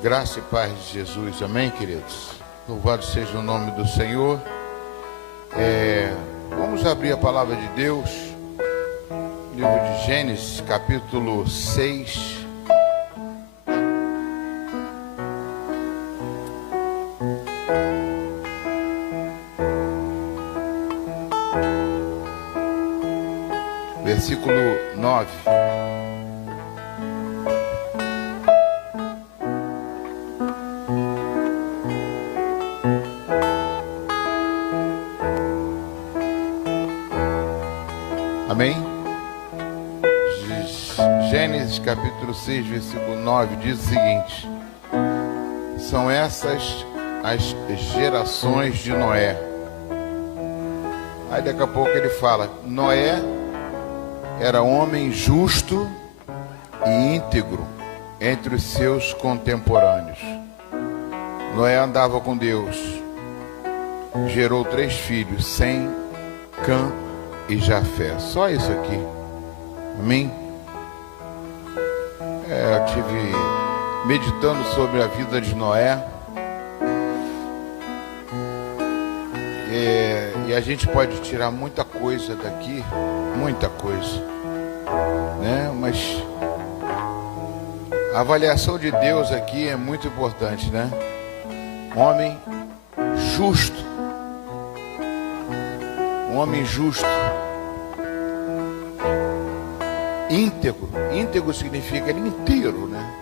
Graça e paz de Jesus, amém, queridos? Louvado seja o nome do Senhor. Vamos abrir a palavra de Deus, livro de Gênesis, capítulo 6. Versículo 9. Amém? Gênesis capítulo 6, versículo 9 diz o seguinte: são essas as gerações de Noé. Aí daqui a pouco ele fala: Noé era homem justo e íntegro entre os seus contemporâneos. Noé andava com Deus, gerou 3 filhos, Sem, Cã e Jafé. Só isso aqui. Amém? Eu estive meditando sobre a vida de Noé. E a gente pode tirar muita coisa daqui, muita coisa, né? Mas a avaliação de Deus aqui é muito importante, né? Homem justo. Um homem justo. Íntegro. Íntegro significa ele inteiro, né?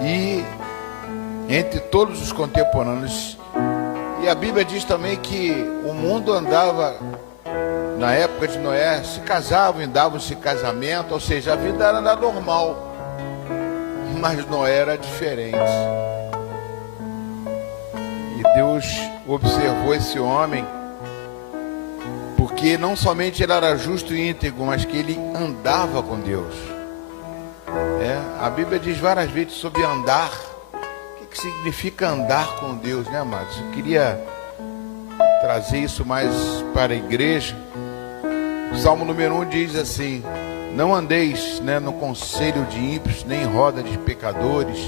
E entre todos os contemporâneos. E a Bíblia diz também que o mundo andava, na época de Noé, se casavam e davam-se casamento, ou seja, a vida era normal. Mas Noé era diferente. E Deus observou esse homem, porque não somente ele era justo e íntegro, mas que ele andava com Deus. A Bíblia diz várias vezes sobre andar. O que significa andar com Deus, né, amados? Eu queria trazer isso mais para a igreja. O Salmo número 1 diz assim: não andeis, no conselho de ímpios, nem em roda de pecadores.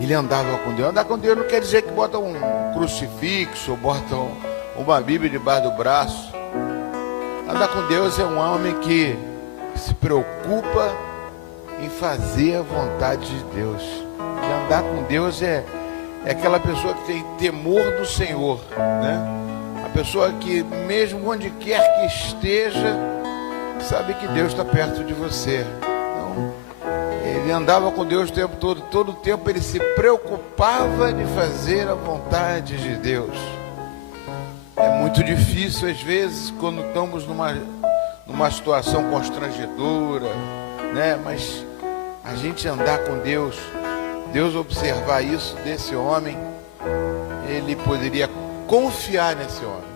Ele andava com Deus. Andar com Deus não quer dizer que bota um crucifixo, ou bota uma Bíblia debaixo do braço. Andar com Deus é um homem que se preocupa em fazer a vontade de Deus. E andar com Deus é aquela pessoa que tem temor do Senhor, né? A pessoa que, mesmo onde quer que esteja, sabe que Deus está perto de você. Então, ele andava com Deus o tempo todo. Todo o tempo ele se preocupava de fazer a vontade de Deus. É muito difícil, às vezes, quando estamos numa situação constrangedora, né? Mas a gente andar com Deus, Deus observar isso desse homem, ele poderia confiar nesse homem.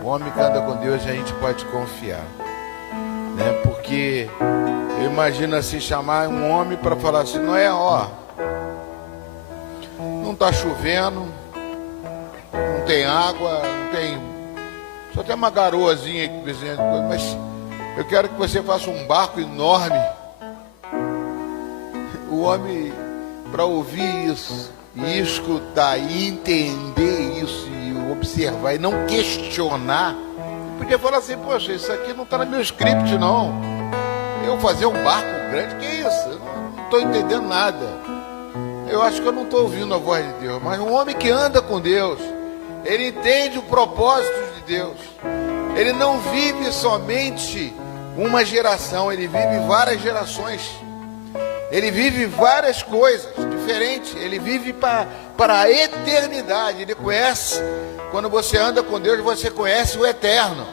O homem que anda com Deus, a gente pode confiar, né? Porque eu imagino assim, chamar um homem para falar assim: não é, não está chovendo, não tem água, só tem uma garoazinha aqui, mas eu quero que você faça um barco enorme. O homem, para ouvir isso, e escutar, e entender isso, e observar, e não questionar, podia falar assim: poxa, isso aqui não está no meu script, não. Eu fazer um barco grande, que isso? Eu não estou entendendo nada. Eu acho que eu não estou ouvindo a voz de Deus. Mas um homem que anda com Deus, ele entende o propósito de Deus. Ele não vive somente uma geração, ele vive várias gerações. Ele vive várias coisas diferentes. Ele vive para a eternidade. Ele conhece, quando você anda com Deus, você conhece o eterno.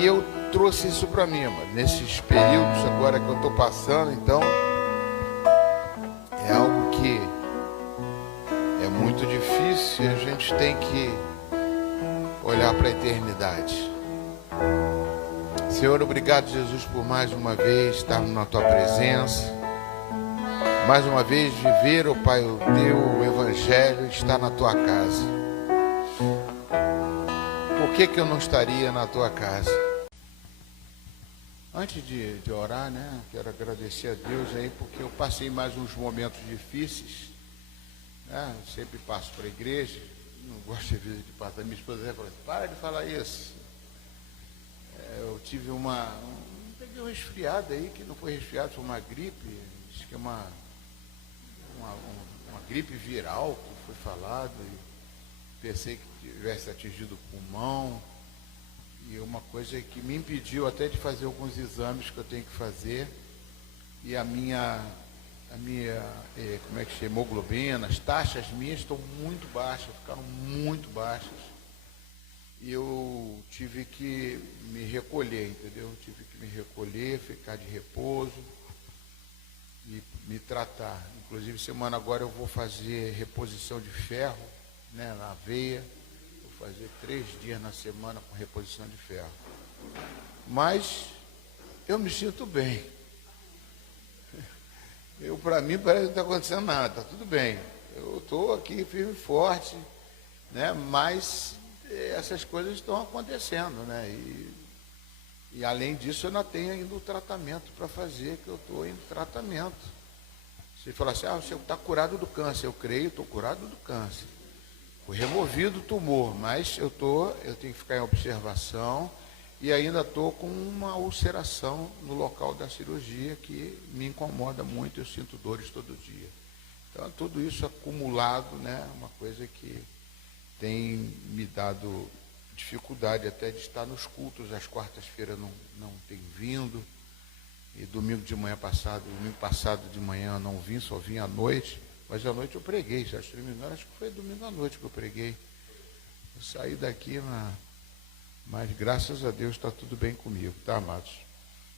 E eu trouxe isso para mim, mano, nesses períodos agora que eu estou passando. Então, é algo que é muito difícil e a gente tem que olhar para a eternidade. Senhor, obrigado, Jesus, por mais uma vez estarmos na Tua presença. Mais uma vez viver, ó Pai, o Teu Evangelho, estar na Tua casa. Por que eu não estaria na Tua casa? Antes de orar, né, quero agradecer a Deus aí, porque eu passei mais uns momentos difíceis, né, eu sempre passo para a igreja, não gosto de passar, minha esposa fala assim, para de falar isso. Eu tive peguei um resfriado aí, que não foi resfriado, foi uma gripe, acho que é uma gripe viral, que foi falado, e pensei que tivesse atingido o pulmão, e uma coisa que me impediu até de fazer alguns exames que eu tenho que fazer, e a minha como é que chama, hemoglobina, as taxas minhas estão muito baixas, ficaram muito baixas, e eu tive que me recolher, entendeu? Tive que me recolher, ficar de repouso e me tratar. Inclusive, semana agora eu vou fazer reposição de ferro, né, na veia. Vou fazer 3 dias na semana com reposição de ferro. Mas eu me sinto bem. Para mim, parece que não está acontecendo nada, está tudo bem. Eu estou aqui firme e forte, né, mas essas coisas estão acontecendo, né? E além disso, eu ainda tenho ainda o tratamento para fazer, que eu estou em tratamento. Você fala assim, você está curado do câncer. Eu creio, estou curado do câncer. Foi removido o tumor, mas eu tenho que ficar em observação e ainda estou com uma ulceração no local da cirurgia que me incomoda muito, eu sinto dores todo dia. Então, tudo isso acumulado, né? Uma coisa que tem me dado dificuldade até de estar nos cultos, às quartas-feiras não tem vindo, e domingo passado de manhã eu não vim, só vim à noite, mas à noite eu preguei, se acho que foi domingo à noite que eu preguei. Eu saí daqui, mas graças a Deus está tudo bem comigo, tá, amados?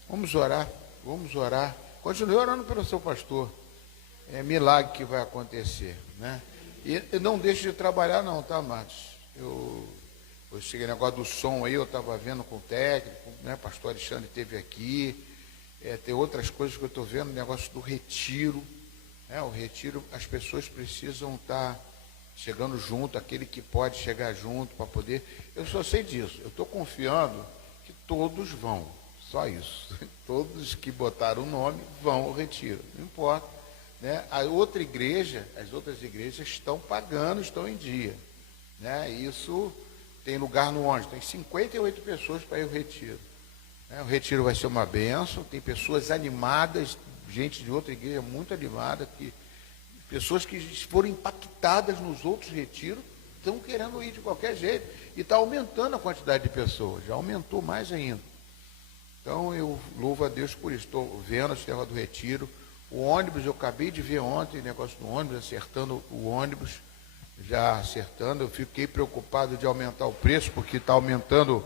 Vamos orar, continue orando pelo seu pastor, é milagre que vai acontecer, né? E não deixe de trabalhar não, tá, amados? Eu cheguei no negócio do som aí, eu estava vendo com o técnico, né? Pastor Alexandre esteve aqui, tem outras coisas que eu estou vendo, negócio do retiro, né? O retiro, as pessoas precisam estar chegando junto, aquele que pode chegar junto para poder, eu só sei disso, eu estou confiando que todos vão, só isso, todos que botaram o nome vão ao retiro, não importa. Né? As outras igrejas estão pagando, estão em dia, né? Isso tem lugar no ônibus, tem 58 pessoas para ir ao retiro, né? O retiro vai ser uma bênção, tem pessoas animadas, gente de outra igreja muito animada, pessoas que foram impactadas nos outros retiros, estão querendo ir de qualquer jeito, e está aumentando a quantidade de pessoas, já aumentou mais ainda. Então eu louvo a Deus por isso, estou vendo a história do retiro. O ônibus, eu acabei de ver ontem, negócio do ônibus, acertando o ônibus, eu fiquei preocupado de aumentar o preço, porque está aumentando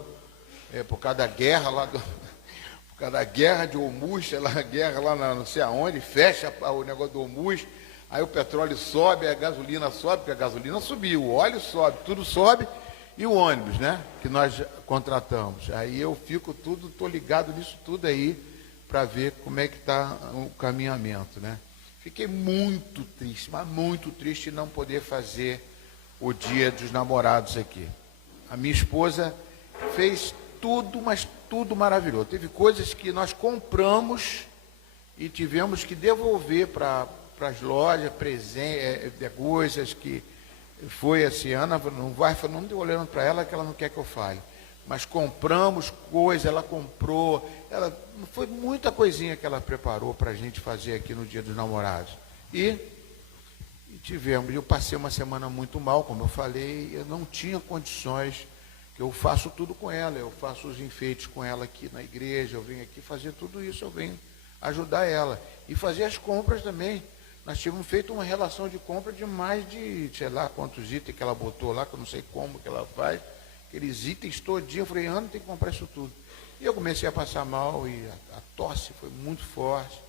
por causa da guerra por causa da guerra de Hormuz, a guerra lá não sei aonde, fecha o negócio do Hormuz, aí o petróleo sobe, a gasolina sobe, porque a gasolina subiu, o óleo sobe, tudo sobe, e o ônibus, né, que nós contratamos. Aí eu estou ligado nisso tudo aí, para ver como é que está o caminhamento, né? Fiquei muito triste, mas muito triste não poder fazer o dia dos namorados aqui. A minha esposa fez tudo, mas tudo maravilhoso. Teve coisas que nós compramos e tivemos que devolver para as lojas, coisas que foi assim, Ana não estou olhando para ela que ela não quer que eu fale. Mas compramos coisa, ela comprou, foi muita coisinha que ela preparou para a gente fazer aqui no Dia dos Namorados. E eu passei uma semana muito mal, como eu falei, eu não tinha condições, que eu faço tudo com ela, eu faço os enfeites com ela aqui na igreja, eu venho aqui fazer tudo isso, eu venho ajudar ela. E fazer as compras também. Nós tínhamos feito uma relação de compra de mais de, sei lá, quantos itens que ela botou lá, que eu não sei como que ela faz. Aqueles itens todinho, eu falei, Ana, tem que comprar isso tudo. E eu comecei a passar mal, e a tosse foi muito forte,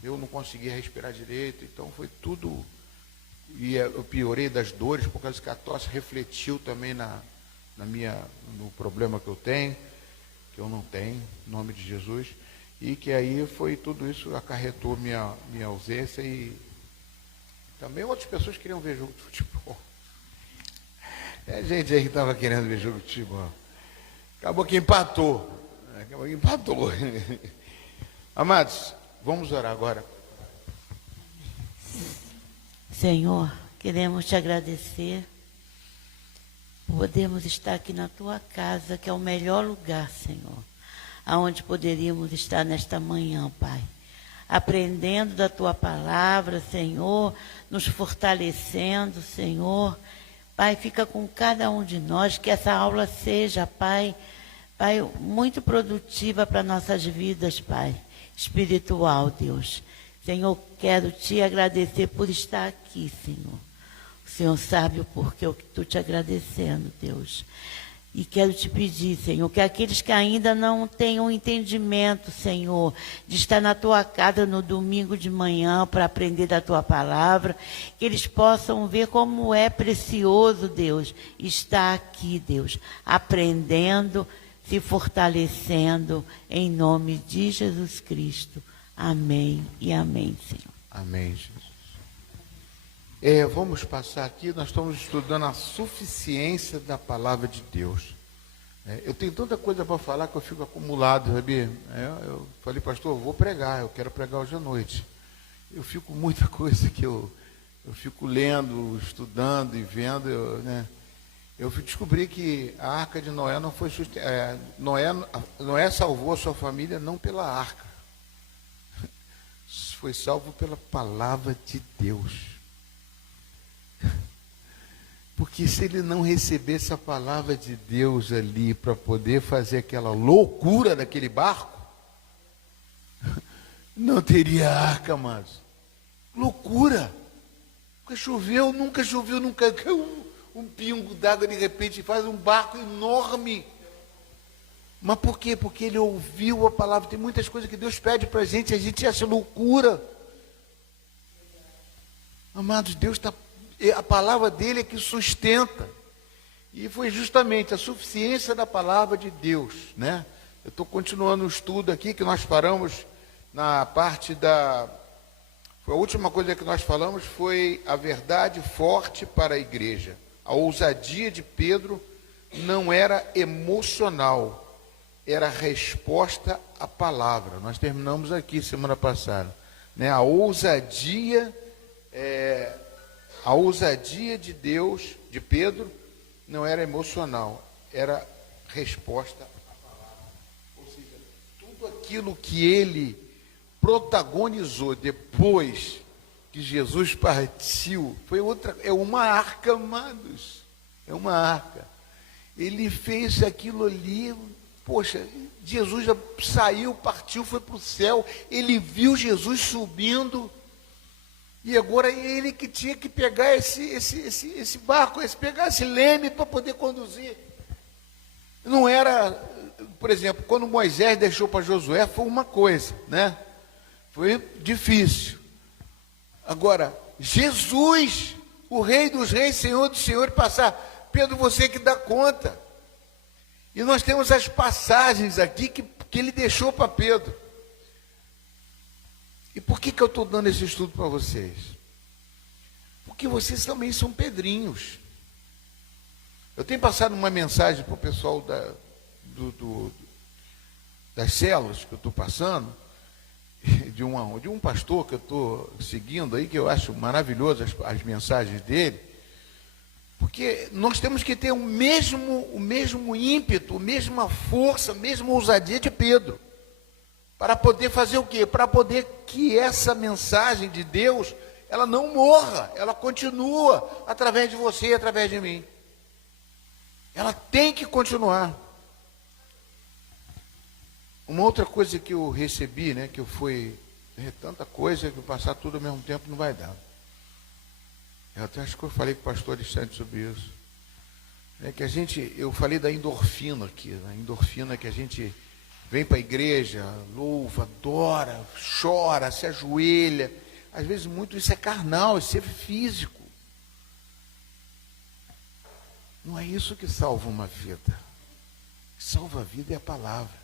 eu não conseguia respirar direito, então foi tudo, e eu piorei das dores, por causa que a tosse refletiu também no problema que eu tenho, que eu não tenho, em nome de Jesus, e que aí foi tudo isso, acarretou minha ausência, e também outras pessoas queriam ver jogo de futebol. Gente aí que estava querendo ver jogo de futebol. Acabou que empatou. Amados, vamos orar agora. Senhor, queremos te agradecer por podermos estar aqui na tua casa, que é o melhor lugar, Senhor, aonde poderíamos estar nesta manhã, Pai. Aprendendo da tua palavra, Senhor, nos fortalecendo, Senhor. Pai, fica com cada um de nós, que essa aula seja, Pai, muito produtiva para nossas vidas, Pai, espiritual, Deus. Senhor, quero te agradecer por estar aqui, Senhor. O Senhor sabe o porquê eu estou te agradecendo, Deus. E quero te pedir, Senhor, que aqueles que ainda não tenham entendimento, Senhor, de estar na tua casa no domingo de manhã para aprender da tua palavra, que eles possam ver como é precioso, Deus, estar aqui, Deus, aprendendo, se fortalecendo, em nome de Jesus Cristo. Amém e amém, Senhor. Amém, Jesus. Vamos passar aqui, nós estamos estudando a suficiência da palavra de Deus. Eu tenho tanta coisa para falar que eu fico acumulado, sabia? Eu falei, pastor, eu vou pregar, eu quero pregar hoje à noite. Eu fico muita coisa que eu fico lendo, estudando e vendo, Eu descobri que a arca de Noé não foi Noé salvou a sua família não pela arca, foi salvo pela palavra de Deus. Porque se ele não recebesse a palavra de Deus ali para poder fazer aquela loucura daquele barco, não teria arca, amados. Loucura. Nunca choveu, nunca caiu um pingo d'água, de repente faz um barco enorme. Mas por quê? Porque ele ouviu a palavra. Tem muitas coisas que Deus pede para a gente acha loucura. Amados, a palavra dele é que sustenta. E foi justamente a suficiência da palavra de Deus, né? Eu estou continuando o estudo aqui, que nós paramos na parte a última coisa que nós falamos foi a verdade forte para a igreja. A ousadia de Pedro não era emocional, era resposta à palavra. Nós terminamos aqui semana passada, né? A ousadia de Deus, de Pedro, não era emocional, era resposta à palavra. Ou seja, tudo aquilo que ele protagonizou depois que Jesus partiu, é uma arca, amados, é uma arca. Ele fez aquilo ali, poxa, Jesus já saiu, partiu, foi para o céu, ele viu Jesus subindo, e agora ele que tinha que pegar esse barco, pegar esse leme para poder conduzir. Não era, por exemplo, quando Moisés deixou para Josué, foi uma coisa, né? Foi difícil. Agora, Jesus, o Rei dos Reis, Senhor dos Senhores, passar, Pedro, você que dá conta. E nós temos as passagens aqui que ele deixou para Pedro. E por que eu estou dando esse estudo para vocês? Porque vocês também são pedrinhos. Eu tenho passado uma mensagem para o pessoal das células que eu estou passando, de um pastor que eu estou seguindo aí, que eu acho maravilhoso as mensagens dele, porque nós temos que ter o mesmo ímpeto, a mesma força, a mesma ousadia de Pedro, para poder fazer o quê? Para poder que essa mensagem de Deus, ela não morra, ela continua através de você e através de mim. Ela tem que continuar. Uma outra coisa que eu recebi, né, que tanta coisa que passar tudo ao mesmo tempo não vai dar. Eu até acho que eu falei com o pastor Alexandre sobre isso. É que eu falei da endorfina aqui, a endorfina que a gente vem para a igreja, louva, adora, chora, se ajoelha. Às vezes muito isso é carnal, isso é físico. Não é isso que salva uma vida. O que salva a vida é a palavra.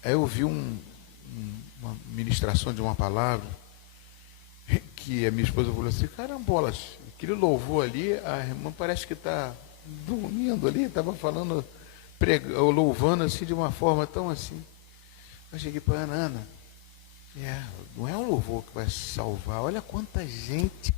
Aí eu ouvi uma ministração de uma palavra que a minha esposa falou assim, carambolas, aquele louvor ali, a irmã parece que está dormindo ali, estava falando, louvando assim de uma forma tão assim. Eu cheguei para Ana, não é o louvor que vai se salvar, olha quanta gente.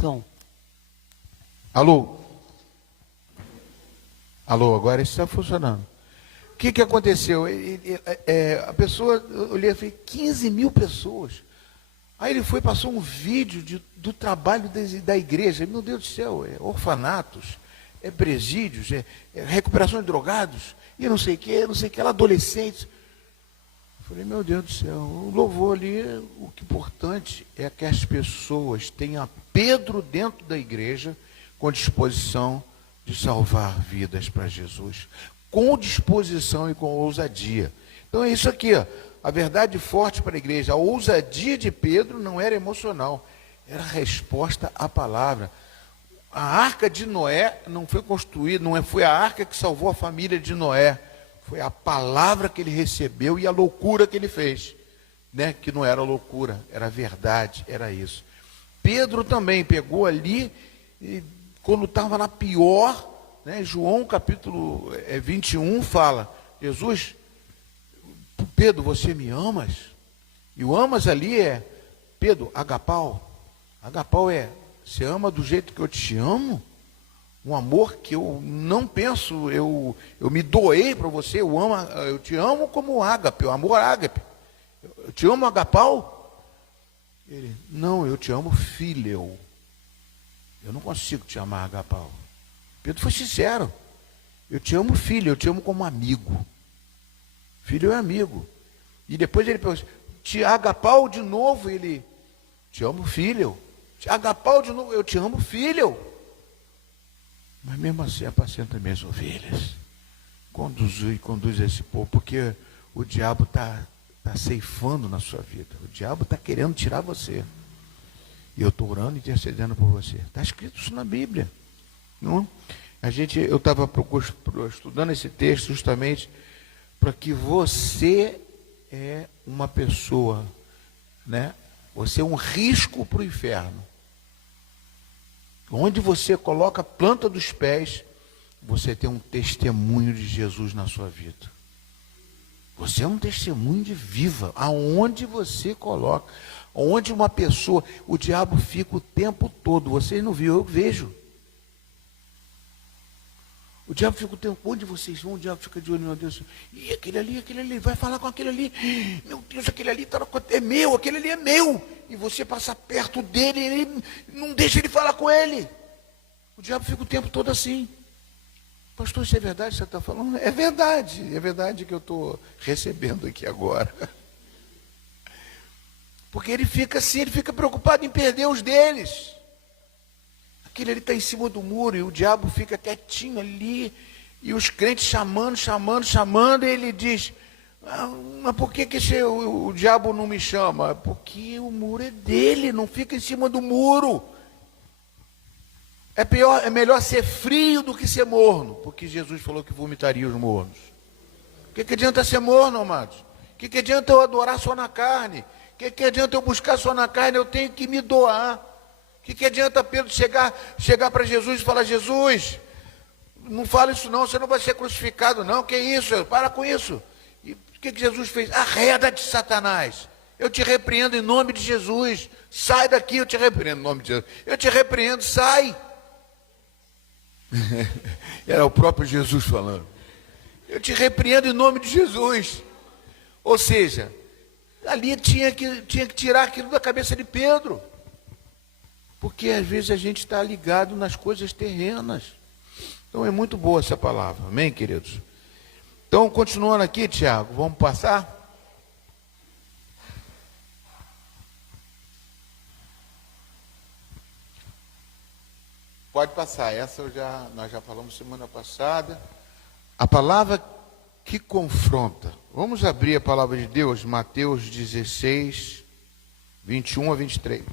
Som. Alô? Alô, agora isso está funcionando. O que aconteceu? A pessoa, eu olhei e falei, 15 mil pessoas. Aí ele foi, passou um vídeo do trabalho da igreja. Meu Deus do céu, orfanatos, presídios, recuperação de drogados, e não sei o que, lá, adolescentes. Eu falei, meu Deus do céu, o louvor ali, o que é importante é que as pessoas tenham Pedro dentro da igreja com disposição de salvar vidas para Jesus, com disposição e com ousadia. Então é isso aqui, ó, a verdade forte para a igreja. A ousadia de Pedro não era emocional, era resposta à palavra. A arca de Noé não foi construída, não foi a arca que salvou a família de Noé, foi a palavra que ele recebeu e a loucura que ele fez, né? Que não era loucura, era verdade, era isso. Pedro também pegou ali, e quando estava na pior, né? João capítulo 21 fala, Jesus, Pedro, você me amas? E o amas ali Pedro, agapau. Agapau você ama do jeito que eu te amo? Um amor que eu não penso, eu me doei para você, eu te amo como ágape, o amor ágape. Eu te amo agapau? Ele, não, eu te amo filho. Eu não consigo te amar agapau. Pedro foi sincero. Eu te amo filho, eu te amo como amigo. Filho é amigo. E depois ele perguntou, te agapau de novo? Ele, te amo filho. Te agapau de novo? Eu te amo filho. Mas mesmo assim, apacenta minhas ovelhas. Conduz esse povo, porque o diabo está ceifando na sua vida. O diabo está querendo tirar você. E eu estou orando e intercedendo por você. Está escrito isso na Bíblia. Não? Eu estava estudando esse texto justamente para que você é uma pessoa, né? Você é um risco para o inferno. Onde você coloca a planta dos pés, você tem um testemunho de Jesus na sua vida. Você é um testemunho de viva. Aonde você coloca, onde uma pessoa, o diabo fica o tempo todo. Vocês não viram, eu vejo. O diabo fica o tempo, onde vocês vão, o diabo fica de olho, meu Deus. E aquele ali, vai falar com aquele ali. Meu Deus, aquele ali é meu, aquele ali é meu. E você passa perto dele, ele não deixa ele falar com ele. O diabo fica o tempo todo assim. Pastor, isso é verdade que você está falando? É verdade que eu estou recebendo aqui agora. Porque ele fica assim, ele fica preocupado em perder os deles. Aquele ali está em cima do muro e o diabo fica quietinho ali. E os crentes chamando, e ele diz, mas por que o diabo não me chama? Porque o muro é dele, não fica em cima do muro. É melhor ser frio do que ser morno, porque Jesus falou que vomitaria os mornos. O que adianta ser morno, amados? O que adianta eu adorar só na carne? O que adianta eu buscar só na carne? Eu tenho que me doar. O que adianta Pedro chegar para Jesus e falar, Jesus, não fala isso não, você não vai ser crucificado não, que isso? Para com isso. E o que Jesus fez? Arreda de Satanás. Eu te repreendo em nome de Jesus. Sai daqui, eu te repreendo em nome de Jesus. Eu te repreendo, sai. Era o próprio Jesus falando. Eu te repreendo em nome de Jesus. Ou seja, ali tinha que tirar aquilo da cabeça de Pedro. Porque às vezes a gente está ligado nas coisas terrenas. Então é muito boa essa palavra, amém, queridos? Então, continuando aqui, Tiago, vamos passar? Pode passar, nós já falamos semana passada. A palavra que confronta. Vamos abrir a palavra de Deus, Mateus 16, 21 a 23.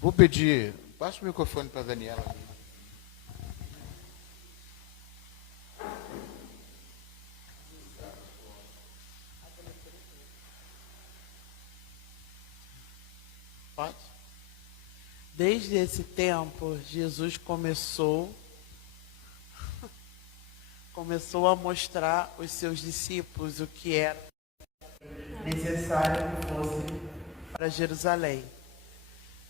Vou pedir, passa o microfone para a Daniela. Pode? Desde esse tempo, Jesus começou a mostrar aos seus discípulos o que era necessário que fosse para Jerusalém.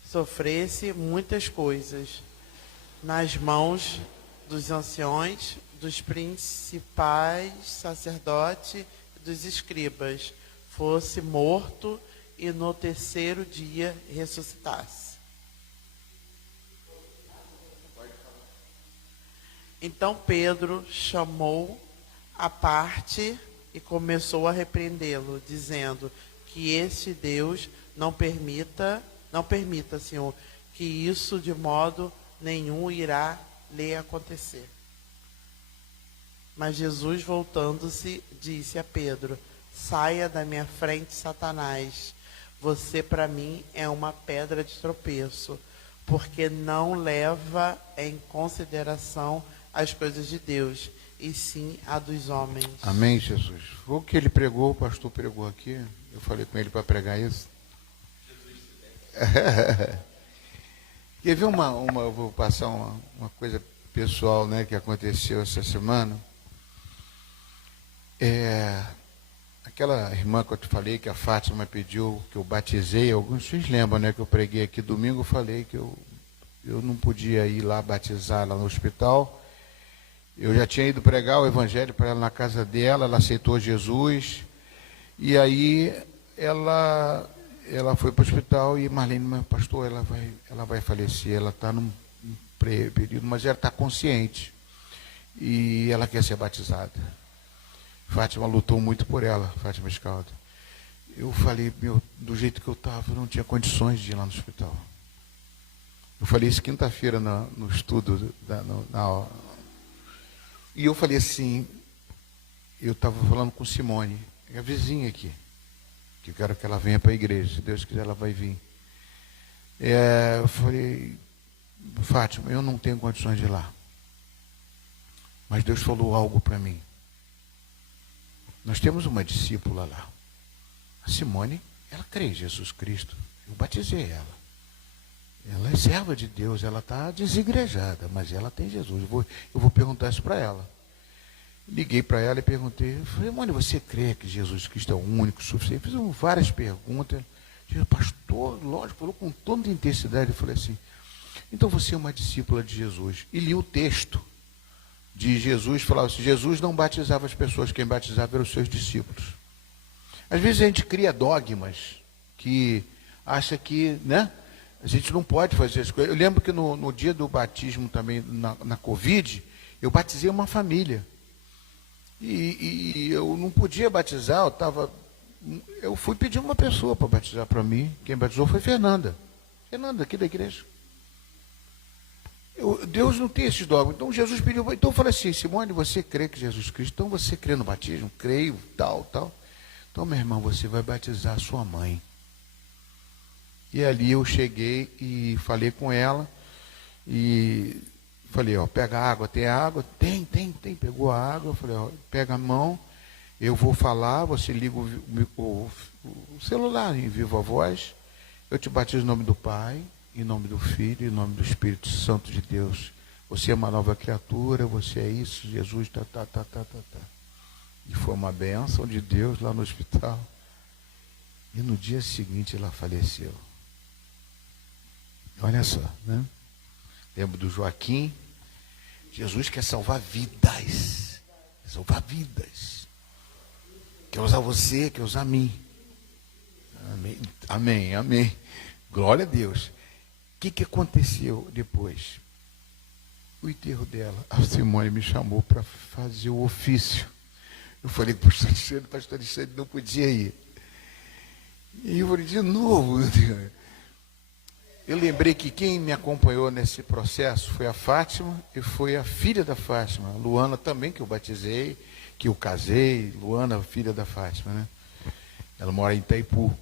Sofresse muitas coisas nas mãos dos anciões, dos principais sacerdotes e dos escribas, fosse morto e no terceiro dia ressuscitasse. Então Pedro chamou à parte e começou a repreendê-lo, dizendo que este Deus não permita, Senhor, que isso de modo nenhum irá lhe acontecer. Mas Jesus, voltando-se, disse a Pedro: saia da minha frente, Satanás. Você para mim é uma pedra de tropeço, porque não leva em consideração as coisas de Deus, e sim a dos homens. Amém, Jesus. Foi o que ele pregou, o pastor pregou aqui. Eu falei com ele para pregar isso. Quer ver eu vou passar uma coisa pessoal, né, que aconteceu essa semana. Aquela irmã que eu te falei, que a Fátima pediu que eu batizei, alguns vocês lembram, né, que eu preguei aqui domingo, eu falei que eu não podia ir lá batizar lá no hospital. Eu já tinha ido pregar o evangelho para ela na casa dela, ela aceitou Jesus, e aí ela foi para o hospital e Marlene, mas pastor, ela vai falecer, ela está num período, mas ela está consciente, e ela quer ser batizada. Fátima lutou muito por ela, Fátima Escalda. Eu falei, do jeito que eu estava, eu não tinha condições de ir lá no hospital. Eu falei isso quinta-feira no estudo, na aula. E eu falei assim, eu estava falando com Simone, a vizinha aqui, que eu quero que ela venha para a igreja, se Deus quiser ela vai vir. Eu falei, Fátima, eu não tenho condições de ir lá, mas Deus falou algo para mim. Nós temos uma discípula lá, a Simone, ela crê em Jesus Cristo, eu batizei ela. Ela é serva de Deus, ela está desigrejada, mas ela tem Jesus. Eu vou perguntar isso para ela. Liguei para ela e perguntei, falei, mãe, você crê que Jesus Cristo é o único, suficiente? Fiz várias perguntas. Disse, pastor, lógico, falou com toda intensidade. Eu falei assim, então você é uma discípula de Jesus. E li o texto de Jesus, falava assim, Jesus não batizava as pessoas, quem batizava eram os seus discípulos. Às vezes a gente cria dogmas que acha que, né? A gente não pode fazer as coisas. Eu lembro que no dia do batismo também, na Covid, eu batizei uma família. E eu não podia batizar, eu fui pedir uma pessoa para batizar para mim. Quem batizou foi Fernanda. Fernanda, aqui da igreja. Deus não tem esses dogmas. Então Jesus pediu. Então eu falei assim, Simone, você crê que Jesus Cristo? Então você crê no batismo? Creio, tal. Então, minha irmã, você vai batizar a sua mãe. E ali eu cheguei e falei com ela e falei, pega água, tem água? Tem, pegou a água, eu falei, pega a mão, eu vou falar, você liga o celular em viva voz, eu te batizo em nome do Pai, em nome do Filho, em nome do Espírito Santo de Deus. Você é uma nova criatura, você é isso, Jesus, tá. E foi uma bênção de Deus lá no hospital. E no dia seguinte ela faleceu. Olha só, né? Lembro do Joaquim. Jesus quer salvar vidas. Salvar vidas. Quer usar você, quer usar mim. Amém. Glória a Deus. O que aconteceu depois? O enterro dela. A Simone me chamou para fazer o ofício. Eu falei para o pastor Alexandre não podia ir. E eu falei, de novo, eu lembrei que quem me acompanhou nesse processo foi a Fátima e foi a filha da Fátima, a Luana também, que eu batizei, que eu casei, Luana, filha da Fátima, né? Ela mora em Itaipu.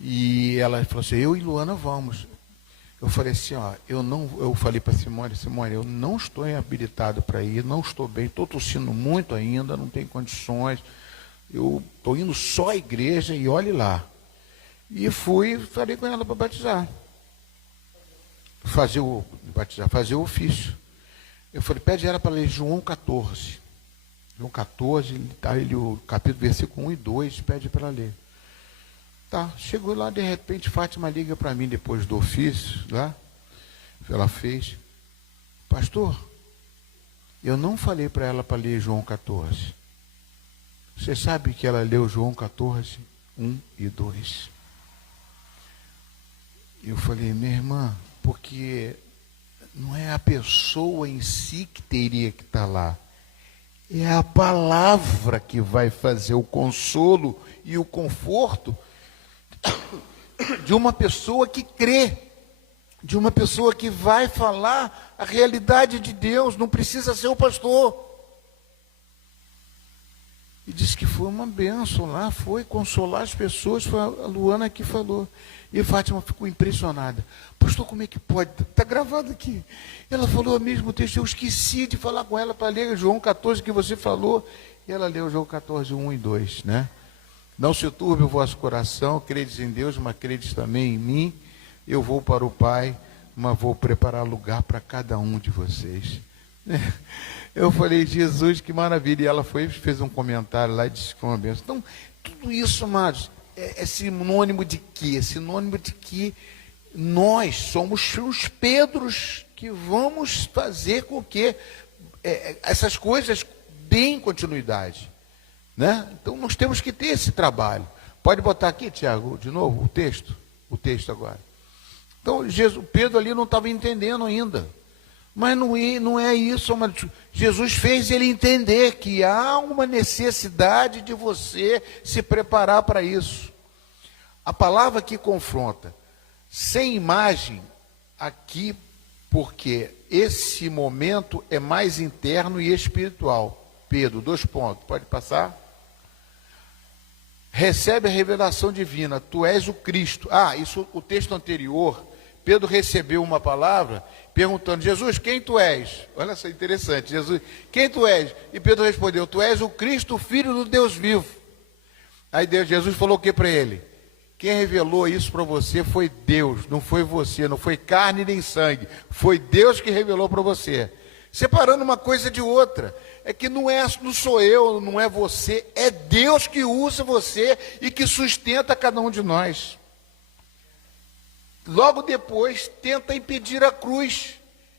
E ela falou assim, eu e Luana vamos. Eu falei assim, ó, eu falei para Simone, eu não estou habilitado para ir, não estou bem, estou tossindo muito ainda, não tenho condições, eu estou indo só à igreja e olhe lá. E falei com ela para batizar. Fazer o ofício. Eu falei, pede ela para ler João 14. João 14, o capítulo, versículo 1 e 2, pede para ler. Tá, chegou lá, de repente, Fátima liga para mim depois do ofício, lá, ela fez, pastor, eu não falei para ela para ler João 14. Você sabe que ela leu João 14, 1 e 2. Eu falei, minha irmã, porque não é a pessoa em si que teria que estar lá, é a palavra que vai fazer o consolo e o conforto de uma pessoa que crê, de uma pessoa que vai falar a realidade de Deus, não precisa ser o pastor. E disse que foi uma bênção lá, foi consolar as pessoas, foi a Luana que falou. E a Fátima ficou impressionada. Pastor, como é que pode? Está gravado aqui. Ela falou o mesmo texto, eu esqueci de falar com ela para ler João 14 que você falou. E ela leu João 14, 1 e 2, né? Não se turbe o vosso coração, credes em Deus, mas credes também em mim. Eu vou para o Pai, mas vou preparar lugar para cada um de vocês. Eu falei, Jesus, que maravilha. E ela fez um comentário lá e disse que foi uma bênção. Então, tudo isso, amados, é sinônimo de quê? É sinônimo de que nós somos os Pedros que vamos fazer com que essas coisas deem continuidade. Né? Então, nós temos que ter esse trabalho. Pode botar aqui, Tiago, de novo, o texto agora. Então, Pedro ali não estava entendendo ainda. Mas não é isso, mas Jesus fez ele entender que há uma necessidade de você se preparar para isso. A palavra que confronta, sem imagem, aqui, porque esse momento é mais interno e espiritual. Pedro, 2 pontos, pode passar? Recebe a revelação divina, tu és o Cristo. Isso, o texto anterior, Pedro recebeu uma palavra perguntando, Jesus, quem tu és? Olha só, interessante, Jesus, quem tu és? E Pedro respondeu, tu és o Cristo, o Filho do Deus vivo. Aí Jesus falou o que para ele? Quem revelou isso para você foi Deus, não foi você, não foi carne nem sangue, foi Deus que revelou para você. Separando uma coisa de outra, é que não sou eu, não é você, é Deus que usa você e que sustenta cada um de nós. Logo depois, tenta impedir a cruz.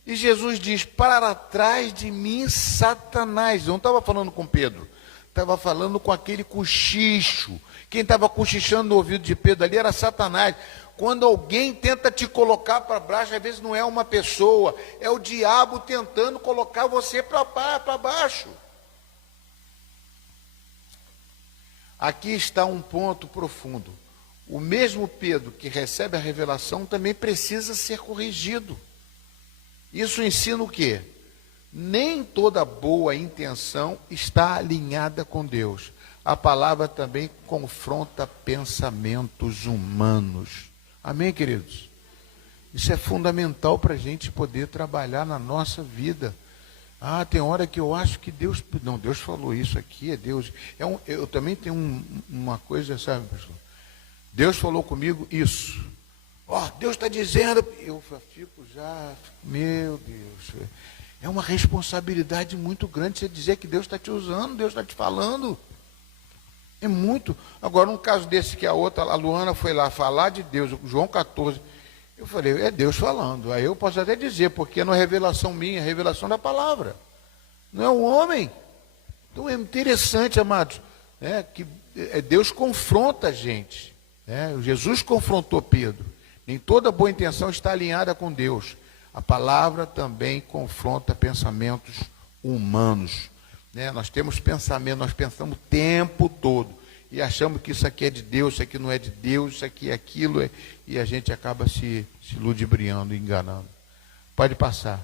E Jesus diz, para trás de mim, Satanás. Eu não estava falando com Pedro, estava falando com aquele cochicho. Quem estava cochichando no ouvido de Pedro ali era Satanás. Quando alguém tenta te colocar para baixo, às vezes não é uma pessoa, é o diabo tentando colocar você para baixo. Aqui está um ponto profundo. O mesmo Pedro que recebe a revelação também precisa ser corrigido. Isso ensina o quê? Nem toda boa intenção está alinhada com Deus. A palavra também confronta pensamentos humanos. Amém, queridos? Isso é fundamental para a gente poder trabalhar na nossa vida. Tem hora que eu acho que Deus... Não, Deus falou isso aqui, é Deus. Eu também tenho uma coisa, sabe, pastor? Deus falou comigo isso. Deus está dizendo... Eu fico já... Meu Deus... É uma responsabilidade muito grande você dizer que Deus está te usando, Deus está te falando. É muito. Agora, um caso desse que a Luana foi lá falar de Deus, João 14, eu falei, é Deus falando. Aí eu posso até dizer, porque não é revelação minha, é revelação da palavra. Não é o homem. Então é interessante, amados, que Deus confronta a gente. Jesus confrontou Pedro. Nem toda boa intenção está alinhada com Deus. A palavra também confronta pensamentos humanos. Nós temos pensamento, nós pensamos o tempo todo e achamos que isso aqui é de Deus, isso aqui não é de Deus, isso aqui é aquilo, e a gente acaba se ludibriando, enganando. Pode passar.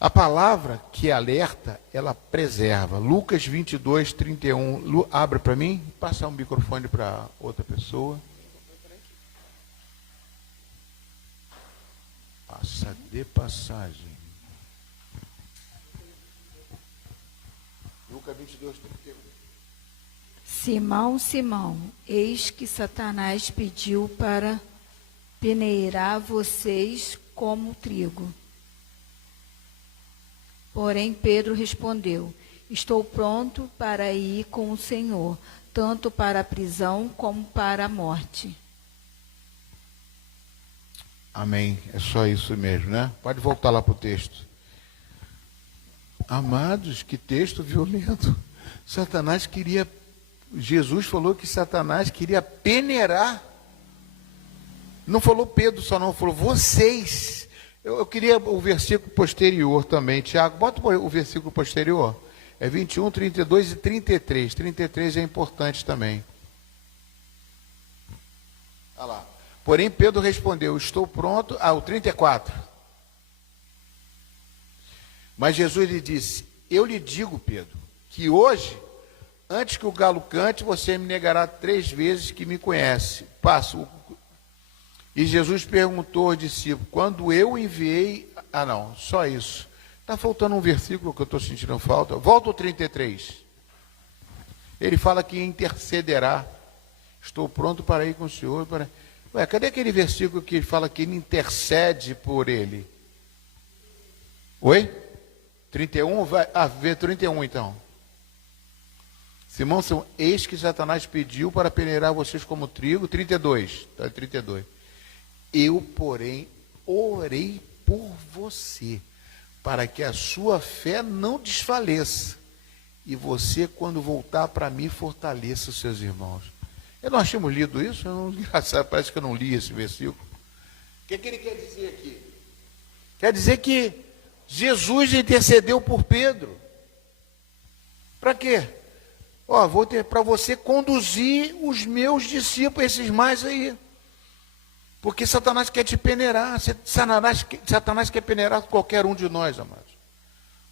A palavra que alerta, ela preserva. Lucas 22, 31. Abre para mim, passa um microfone para outra pessoa. Passa de passagem. Lucas 22, 31. Simão, Simão, eis que Satanás pediu para peneirar vocês como trigo. Porém, Pedro respondeu: estou pronto para ir com o Senhor, tanto para a prisão como para a morte. Amém. É só isso mesmo, né? Pode voltar lá para o texto. Amados, que texto violento. Satanás queria... Jesus falou que Satanás queria peneirar. Não falou Pedro só não, falou vocês. Eu queria o versículo posterior também. Tiago, bota o versículo posterior. É 21, 32 e 33. 33 é importante também. Olha lá. Porém, Pedro respondeu, estou pronto. O 34. Mas Jesus lhe disse, eu lhe digo, Pedro, que hoje, antes que o galo cante, você me negará 3 vezes que me conhece. E Jesus perguntou ao discípulo, quando eu enviei... não, só isso. Está faltando um versículo que eu estou sentindo falta. Volta ao 33. Ele fala que intercederá. Estou pronto para ir com o Senhor. Ué, cadê aquele versículo que ele fala que ele intercede por ele? Oi? 31? Vê 31 então. Simão, eis que Satanás pediu para peneirar vocês como trigo. 32. Tá, 32. Eu, porém, orei por você, para que a sua fé não desfaleça. E você, quando voltar para mim, fortaleça os seus irmãos. Nós tínhamos lido isso? Engraçado, parece que eu não li esse versículo. O que ele quer dizer aqui? Quer dizer que Jesus intercedeu por Pedro. Para quê? Vou ter para você conduzir os meus discípulos, esses mais aí. Porque Satanás quer te peneirar. Satanás quer peneirar qualquer um de nós, amados.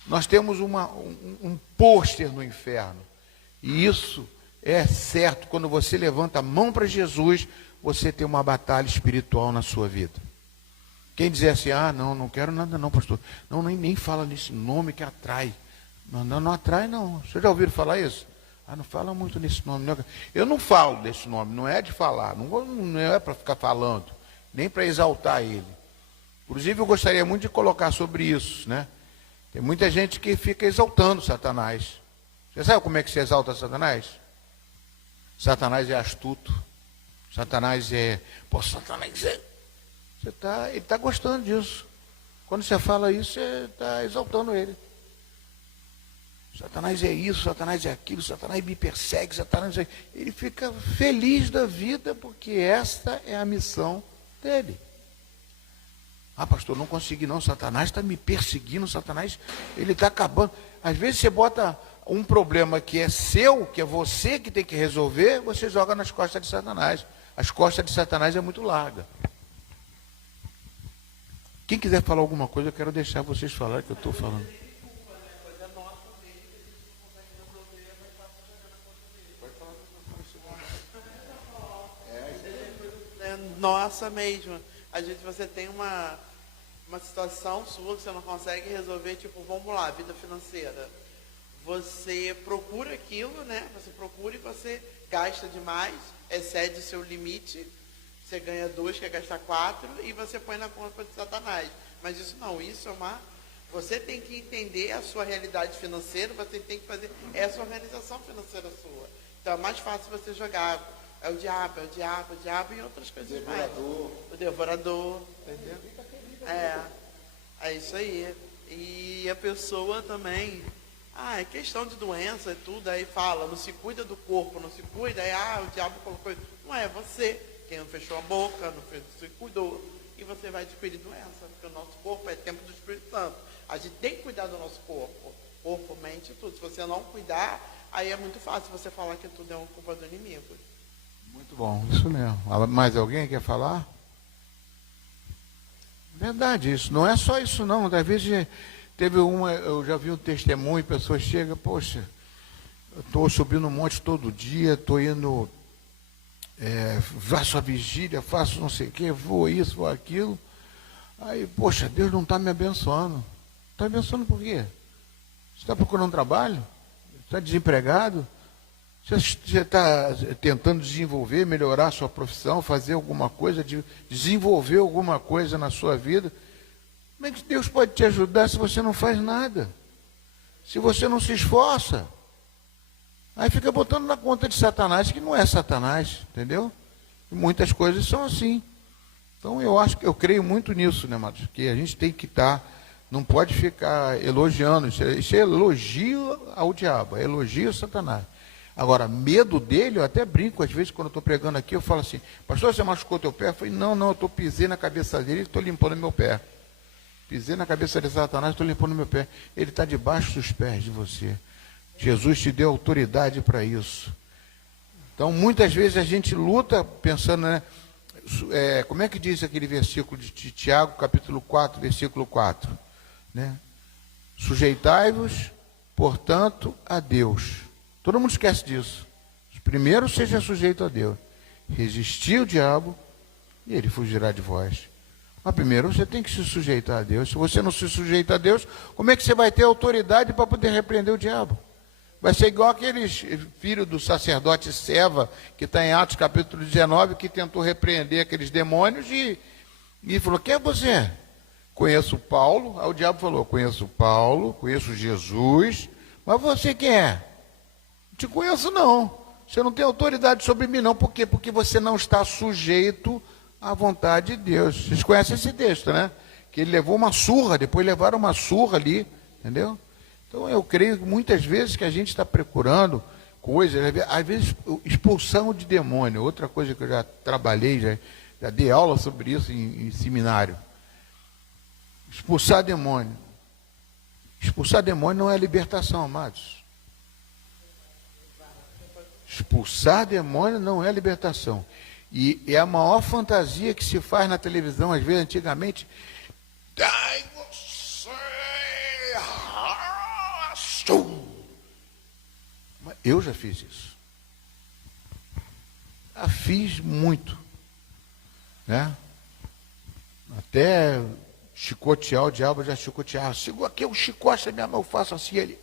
Nós temos um pôster no inferno. E isso é certo. Quando você levanta a mão para Jesus, você tem uma batalha espiritual na sua vida. Quem dizer assim, não quero nada não, pastor. Não, nem fala nesse nome que atrai. Não atrai não. Vocês já ouviram falar isso? Não fala muito nesse nome. Não. Eu não falo desse nome, não é de falar. Não é para ficar falando, nem para exaltar ele. Inclusive, eu gostaria muito de colocar sobre isso, né? Tem muita gente que fica exaltando Satanás. Você sabe como é que se exalta Satanás? Satanás é astuto. Satanás é... Satanás é... Ele está gostando disso. Quando você fala isso, você está exaltando ele. Satanás é isso, Satanás é aquilo, Satanás me persegue, Satanás é... Ele fica feliz da vida, porque esta é a missão dele. Pastor, não consegui não, Satanás está me perseguindo, Satanás, ele está acabando. Às vezes você bota um problema que é seu, que é você que tem que resolver, você joga nas costas de Satanás. As costas de Satanás é muito larga. Quem quiser falar alguma coisa, eu quero deixar vocês falarem que eu estou falando. Nossa mesmo. Às vezes você tem uma situação sua que você não consegue resolver, tipo, vamos lá, vida financeira. Você procura aquilo, né? Você procura e você gasta demais, excede o seu limite, você ganha 2, quer gastar 4, e você põe na conta de Satanás. Mas isso não, isso é uma... Você tem que entender a sua realidade financeira, você tem que fazer essa organização financeira sua. Então é mais fácil você jogar... É o diabo e outras coisas mais. O devorador, entendeu? É isso aí. E a pessoa também, é questão de doença e tudo, aí fala, não se cuida do corpo, não se cuida, aí o diabo colocou. Não é você, quem não fechou a boca, não se cuidou, e você vai adquirir doença, porque o nosso corpo é templo do Espírito Santo. A gente tem que cuidar do nosso corpo, mente e tudo. Se você não cuidar, aí é muito fácil você falar que tudo é uma culpa do inimigo. Muito bom, isso mesmo. Mais alguém quer falar? Verdade, isso. Não é só isso não. Às vezes eu já vi um testemunho, pessoas chegam, poxa, eu estou subindo um monte todo dia, estou indo, faço a vigília, faço não sei o que, vou isso, vou aquilo. Aí, poxa, Deus não está me abençoando. Está abençoando por quê? Você está procurando trabalho? Está desempregado? Você está tentando desenvolver, melhorar a sua profissão, fazer alguma coisa, desenvolver alguma coisa na sua vida? Como é que Deus pode te ajudar se você não faz nada? Se você não se esforça? Aí fica botando na conta de Satanás, que não é Satanás, entendeu? E muitas coisas são assim. Então eu creio muito nisso, né, amados? Que a gente tem que estar, não pode ficar elogiando, isso é elogio ao diabo, é elogio a Satanás. Agora, medo dele, eu até brinco, às vezes, quando eu estou pregando aqui, eu falo assim, pastor, você machucou teu pé? Eu falei, não, eu pisei na cabeça dele e estou limpando meu pé. Pisei na cabeça de Satanás, estou limpando meu pé. Ele está debaixo dos pés de você. Jesus te deu autoridade para isso. Então, muitas vezes a gente luta pensando, né? Como é que diz aquele versículo de Tiago, capítulo 4, versículo 4? Né? Sujeitai-vos, portanto, a Deus. Todo mundo esquece disso. Primeiro, seja sujeito a Deus. Resistir ao diabo e ele fugirá de vós. Mas primeiro você tem que se sujeitar a Deus. Se você não se sujeita a Deus, como é que você vai ter autoridade para poder repreender o diabo? Vai ser igual aqueles filhos do sacerdote Seva, que está em Atos capítulo 19, que tentou repreender aqueles demônios e falou, quem é você? Conheço Paulo. Aí o diabo falou, conheço Paulo, conheço Jesus, mas você quem é? Não te conheço não. Você não tem autoridade sobre mim não. Por quê? Porque você não está sujeito à vontade de Deus. Vocês conhecem esse texto, né? Que ele levou uma surra, depois levaram uma surra ali, entendeu? Então eu creio que muitas vezes que a gente está procurando coisas, às vezes expulsão de demônio, outra coisa que eu já trabalhei, já dei aula sobre isso em seminário. Expulsar demônio. Expulsar demônio não é libertação, amados. Expulsar demônio não é libertação. E é a maior fantasia que se faz na televisão, às vezes, antigamente. Dai você! Eu já fiz isso. Já fiz muito. Né? Até chicotear o diabo, já chicotear. Segura aqui o chicote da minha mão, eu faço assim, ele.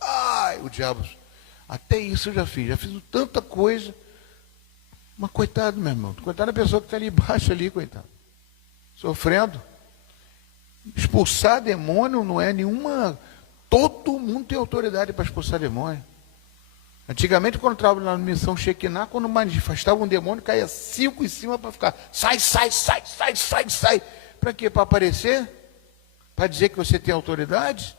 Ai, o diabo. Até isso eu já fiz. Já fiz tanta coisa. Mas coitado, meu irmão. Coitado da pessoa que está ali embaixo, ali, coitado. Sofrendo. Expulsar demônio não é nenhuma. Todo mundo tem autoridade para expulsar demônio. Antigamente, quando eu trabalhava na missão Shekinah, quando manifestava um demônio, caía 5 em cima para ficar. Sai. Para quê? Para aparecer? Para dizer que você tem autoridade?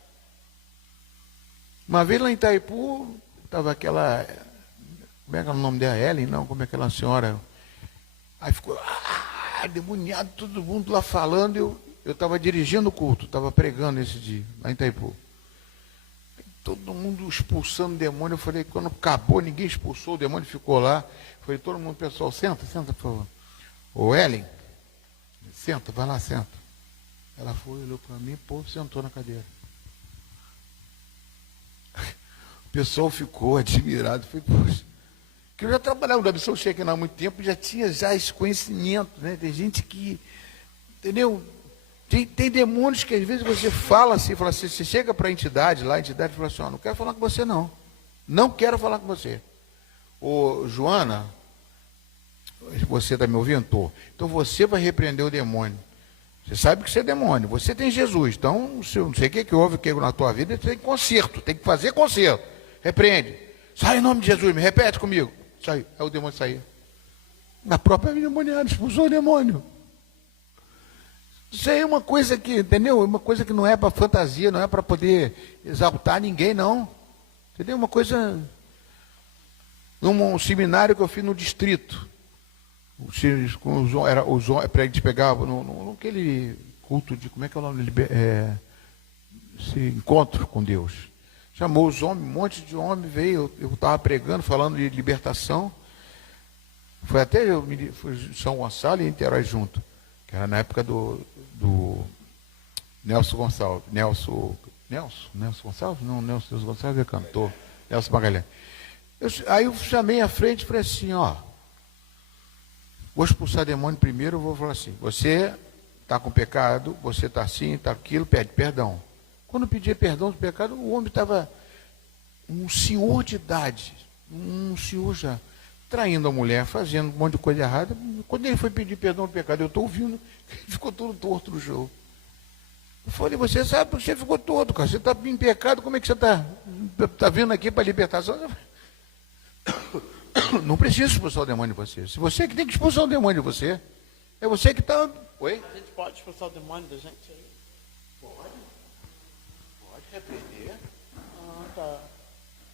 Uma vez lá em Itaipu, estava aquela. Como é que é o nome dela? Ellen? Não, como é aquela senhora? Aí ficou demoniado, todo mundo lá falando. Eu estava dirigindo o culto, estava pregando esse dia, lá em Itaipu. Todo mundo expulsando o demônio. Eu falei, quando acabou, ninguém expulsou, o demônio ficou lá. Eu falei, todo mundo, pessoal, senta, por favor. Ô Ellen, senta, vai lá, senta. Ela foi, olhou para mim, sentou na cadeira. O pessoal ficou admirado. Eu falei, poxa, que eu já trabalhava na missão Shekinah há muito tempo, já tinha esse conhecimento, né? Tem gente que, entendeu? Tem demônios que às vezes você fala assim, você chega para a entidade lá, a entidade fala assim, não quero falar com você não. Não quero falar com você. Ô Joana, você está me ouvindo? Tô. Então você vai repreender o demônio. Você sabe que você é demônio, você tem Jesus. Então, se eu não sei o que houve na tua vida, você tem conserto, tem que fazer conserto. Repreende. Sai em nome de Jesus, me repete comigo. Sai. Aí o demônio saía. Na própria demoniada, expulsou o demônio. Isso aí é uma coisa que, entendeu? É uma coisa que não é para fantasia, não é para poder exaltar ninguém, não. Entendeu? Uma coisa. Num seminário que eu fiz no distrito. Era para a gente pegar naquele culto de. Como é que é o nome? Esse encontro com Deus. Chamou os homens, um monte de homem veio. Eu estava pregando, falando de libertação. Foi até fui São Gonçalo e Niterói junto. Que era na época do Nelson Gonçalves. Nelson Gonçalves? Não, Nelson Gonçalves é cantor. Nelson Magalhães. Aí eu chamei à frente e falei assim, vou expulsar demônio primeiro, eu vou falar assim, você está com pecado, você está assim, está aquilo, pede perdão. Quando pedia perdão do pecado, o homem estava um senhor de idade, um senhor já, traindo a mulher, fazendo um monte de coisa errada. Quando ele foi pedir perdão do pecado, eu estou ouvindo, ele ficou todo torto no show. Eu falei, você sabe porque você ficou torto, cara. Você está em pecado, como é que você está vindo aqui para a libertação? Não precisa expulsar o demônio de você. Se você que tem que expulsar o demônio de você, é você que está... Oi? A gente pode expulsar o demônio da gente aí? Pode repreender. Tá.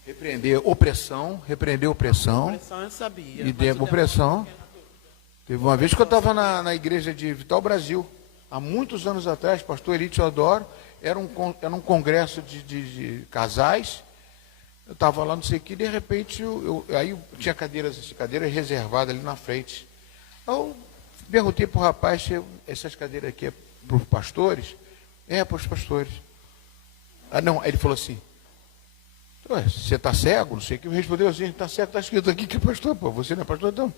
Repreender opressão. Opressão eu sabia. E deu opressão. Teve uma vez que eu estava na igreja de Vital Brasil, há muitos anos atrás, pastor Eli Teodoro, era um congresso de casais. Eu estava lá, não sei o que, de repente, aí tinha cadeiras reservadas ali na frente. Eu perguntei para o rapaz se essas cadeiras aqui é para os pastores? É, para os pastores. Ah, não, aí ele falou assim, ué, você está cego? Não sei o que. Eu respondeu assim, está cego, está escrito aqui que é pastor, pô, você não é pastor? Então,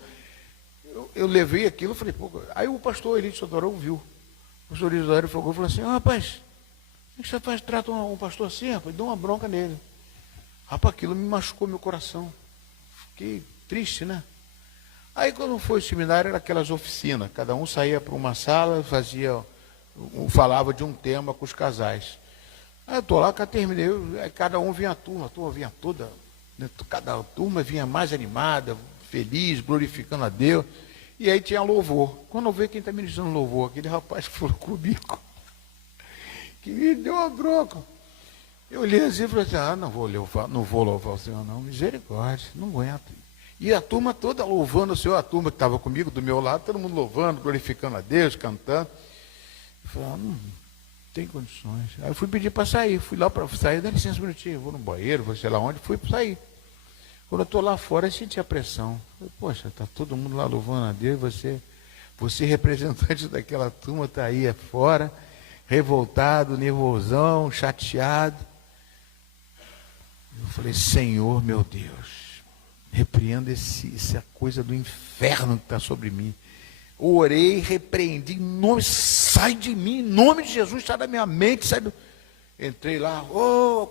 eu levei aquilo, falei, pô, aí o pastor Eli Teodoro ouviu. O pastor Eli Teodoro falou assim, rapaz, como é que você faz, trata um pastor assim, rapaz? Dá uma bronca nele. Rapaz, aquilo me machucou meu coração. Fiquei triste, né? Aí quando foi o seminário, era aquelas oficinas. Cada um saía para uma sala, falava de um tema com os casais. Aí eu estou lá, terminei, aí cada um vinha a turma vinha toda, né, cada turma vinha mais animada, feliz, glorificando a Deus. E aí tinha louvor. Quando eu vi quem está ministrando louvor, aquele rapaz que falou comigo, que me deu uma bronca. Eu olhei assim e falei assim, não vou louvar o Senhor não, misericórdia, não aguento. E a turma toda louvando o Senhor, a turma que estava comigo, do meu lado, todo mundo louvando, glorificando a Deus, cantando. Eu falei, não tem condições. Aí eu fui pedir para sair, fui lá para sair, dá licença um minutinho, vou no banheiro, vou sei lá onde, fui para sair. Quando eu estou lá fora, eu senti a pressão. Eu falei, poxa, está todo mundo lá louvando a Deus, você representante daquela turma, está aí fora, revoltado, nervosão, chateado. Eu falei, Senhor, meu Deus, repreenda essa coisa do inferno que está sobre mim. Orei, repreendi, sai de mim, em nome de Jesus, sai da minha mente, sai do... Entrei lá,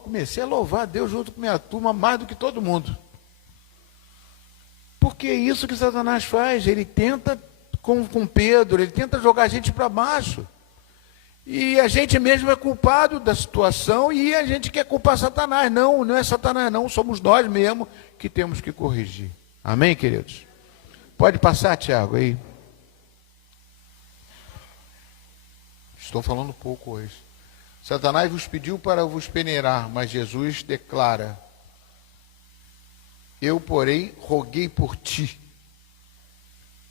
comecei a louvar a Deus junto com minha turma, mais do que todo mundo. Porque é isso que Satanás faz, ele tenta, com Pedro, ele tenta jogar a gente para baixo. E a gente mesmo é culpado da situação e a gente quer culpar Satanás. Não é Satanás não, somos nós mesmos que temos que corrigir. Amém, queridos? Pode passar, Tiago, aí. Estou falando pouco hoje. Satanás vos pediu para vos peneirar, mas Jesus declara, eu, porém, roguei por ti.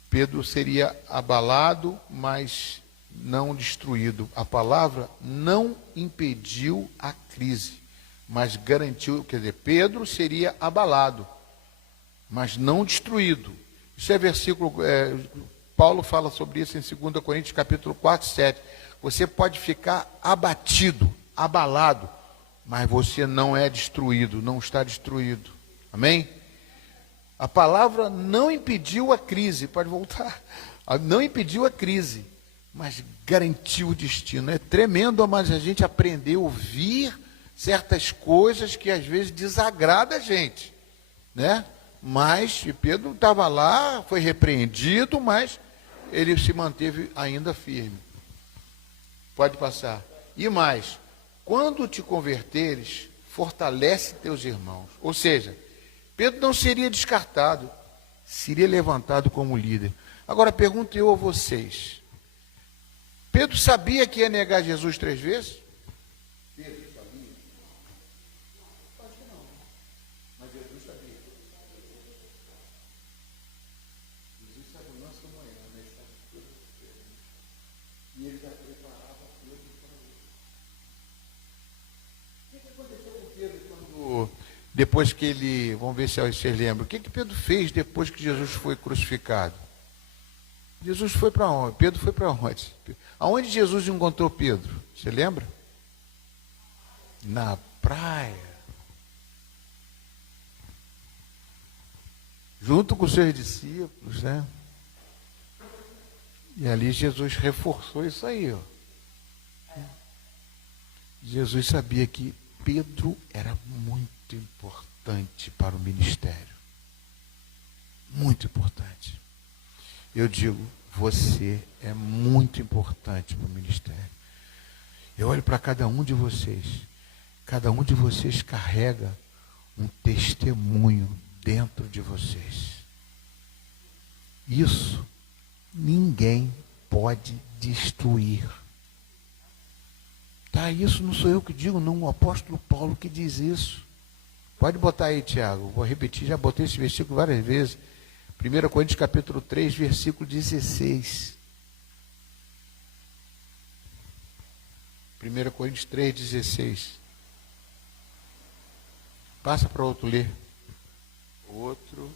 Pedro seria abalado, mas não destruído. A palavra não impediu a crise, mas garantiu, quer dizer, Pedro seria abalado, mas não destruído. Isso é versículo, Paulo fala sobre isso em 2 Coríntios capítulo 4, 7. Você pode ficar abatido, abalado, mas você não é destruído, não está destruído. Amém? A palavra não impediu a crise, pode voltar, não impediu a crise, mas garantiu o destino. É tremendo, mas a gente aprendeu a ouvir certas coisas que às vezes desagradam a gente, né? Mas Pedro estava lá, foi repreendido, mas ele se manteve ainda firme. Pode passar. E mais, quando te converteres, fortalece teus irmãos. Ou seja, Pedro não seria descartado, seria levantado como líder. Agora pergunto eu a vocês, Pedro sabia que ia negar Jesus 3 vezes? Pedro sabia? Acho que não, mas Jesus sabia. Jesus sabe o nosso amanhã, né? E ele já preparava Pedro para isso. O que aconteceu com Pedro quando, depois que ele, vamos ver se vocês lembram, o que Pedro fez depois que Jesus foi crucificado? Jesus foi para onde? Pedro foi para onde? Aonde Jesus encontrou Pedro? Você lembra? Na praia. Junto com os seus discípulos, né? E ali Jesus reforçou isso aí, ó. Jesus sabia que Pedro era muito importante para o ministério. Muito importante. Eu digo, você é muito importante para o ministério. Eu olho para cada um de vocês. Cada um de vocês carrega um testemunho dentro de vocês. Isso ninguém pode destruir. Tá, isso não sou eu que digo, não, o apóstolo Paulo que diz isso. Pode botar aí, Tiago, vou repetir, já botei esse versículo várias vezes. 1 Coríntios capítulo 3, versículo 16. 1 Coríntios 3, 16. Passa para outro ler. Outro.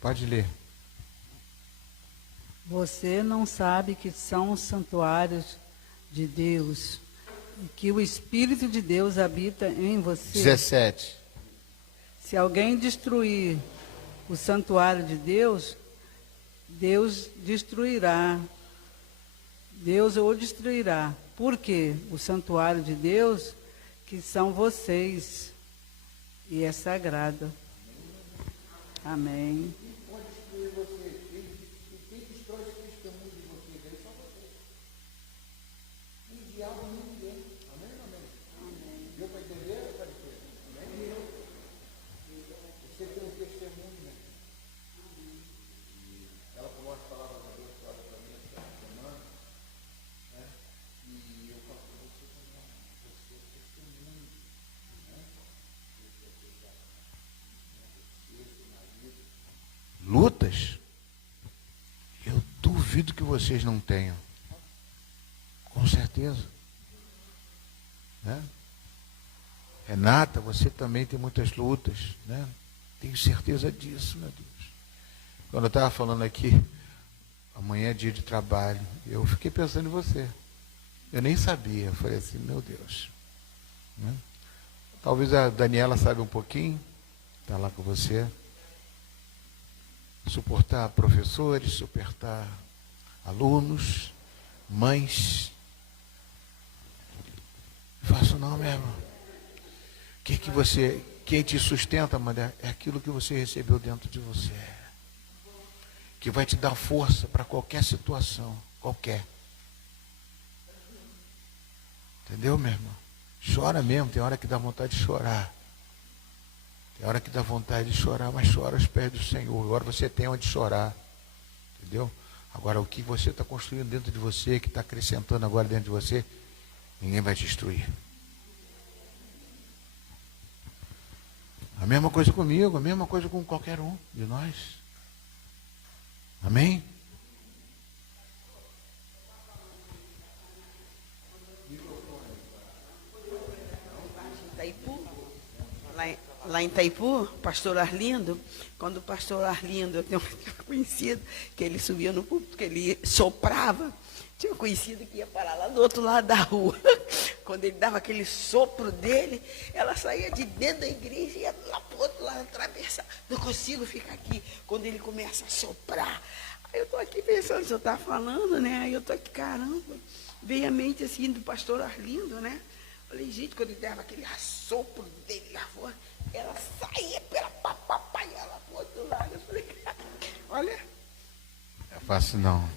Pode ler. Você não sabe que são os santuários de Deus e que o Espírito de Deus habita em você? 17. Se alguém destruir o santuário de Deus, Deus destruirá. Deus o destruirá. Por quê? O santuário de Deus, que são vocês, e é sagrado. Amém. Lutas, eu duvido que vocês não tenham. Com certeza. Né? Renata, você também tem muitas lutas, né? Tenho certeza disso, meu Deus. Quando eu estava falando aqui, amanhã é dia de trabalho, eu fiquei pensando em você. Eu nem sabia, eu falei assim, meu Deus. Né? Talvez a Daniela saiba um pouquinho, está lá com você. Suportar professores, suportar alunos, mães. Não faço não mesmo. Quem te sustenta, mulher, é aquilo que você recebeu dentro de você. Que vai te dar força para qualquer situação, qualquer. Entendeu, meu irmão? Chora mesmo, tem hora que dá vontade de chorar. Tem hora que dá vontade de chorar, mas chora aos pés do Senhor. Agora você tem onde chorar. Entendeu? Agora o que você está construindo dentro de você, que está acrescentando agora dentro de você, ninguém vai te destruir. A mesma coisa comigo, a mesma coisa com qualquer um de nós. Amém? Lá em Itaipu, pastor Arlindo, quando o pastor Arlindo, eu tenho um conhecido, que ele subia no púlpito, que ele soprava, tinha um conhecido que ia parar lá do outro lado da rua. Quando ele dava aquele sopro dele, ela saía de dentro da igreja e ia lá para o outro lado atravessar. Não consigo ficar aqui quando ele começa a soprar. Aí eu estou aqui pensando, o senhor está falando, né? Aí eu estou aqui, caramba, veio a mente assim do pastor Arlindo, né? Falei, gente, quando ele dava aquele assopro dele lá fora, ela saía pela papai, ela pro outro lado. Eu falei, olha. Não é fácil não.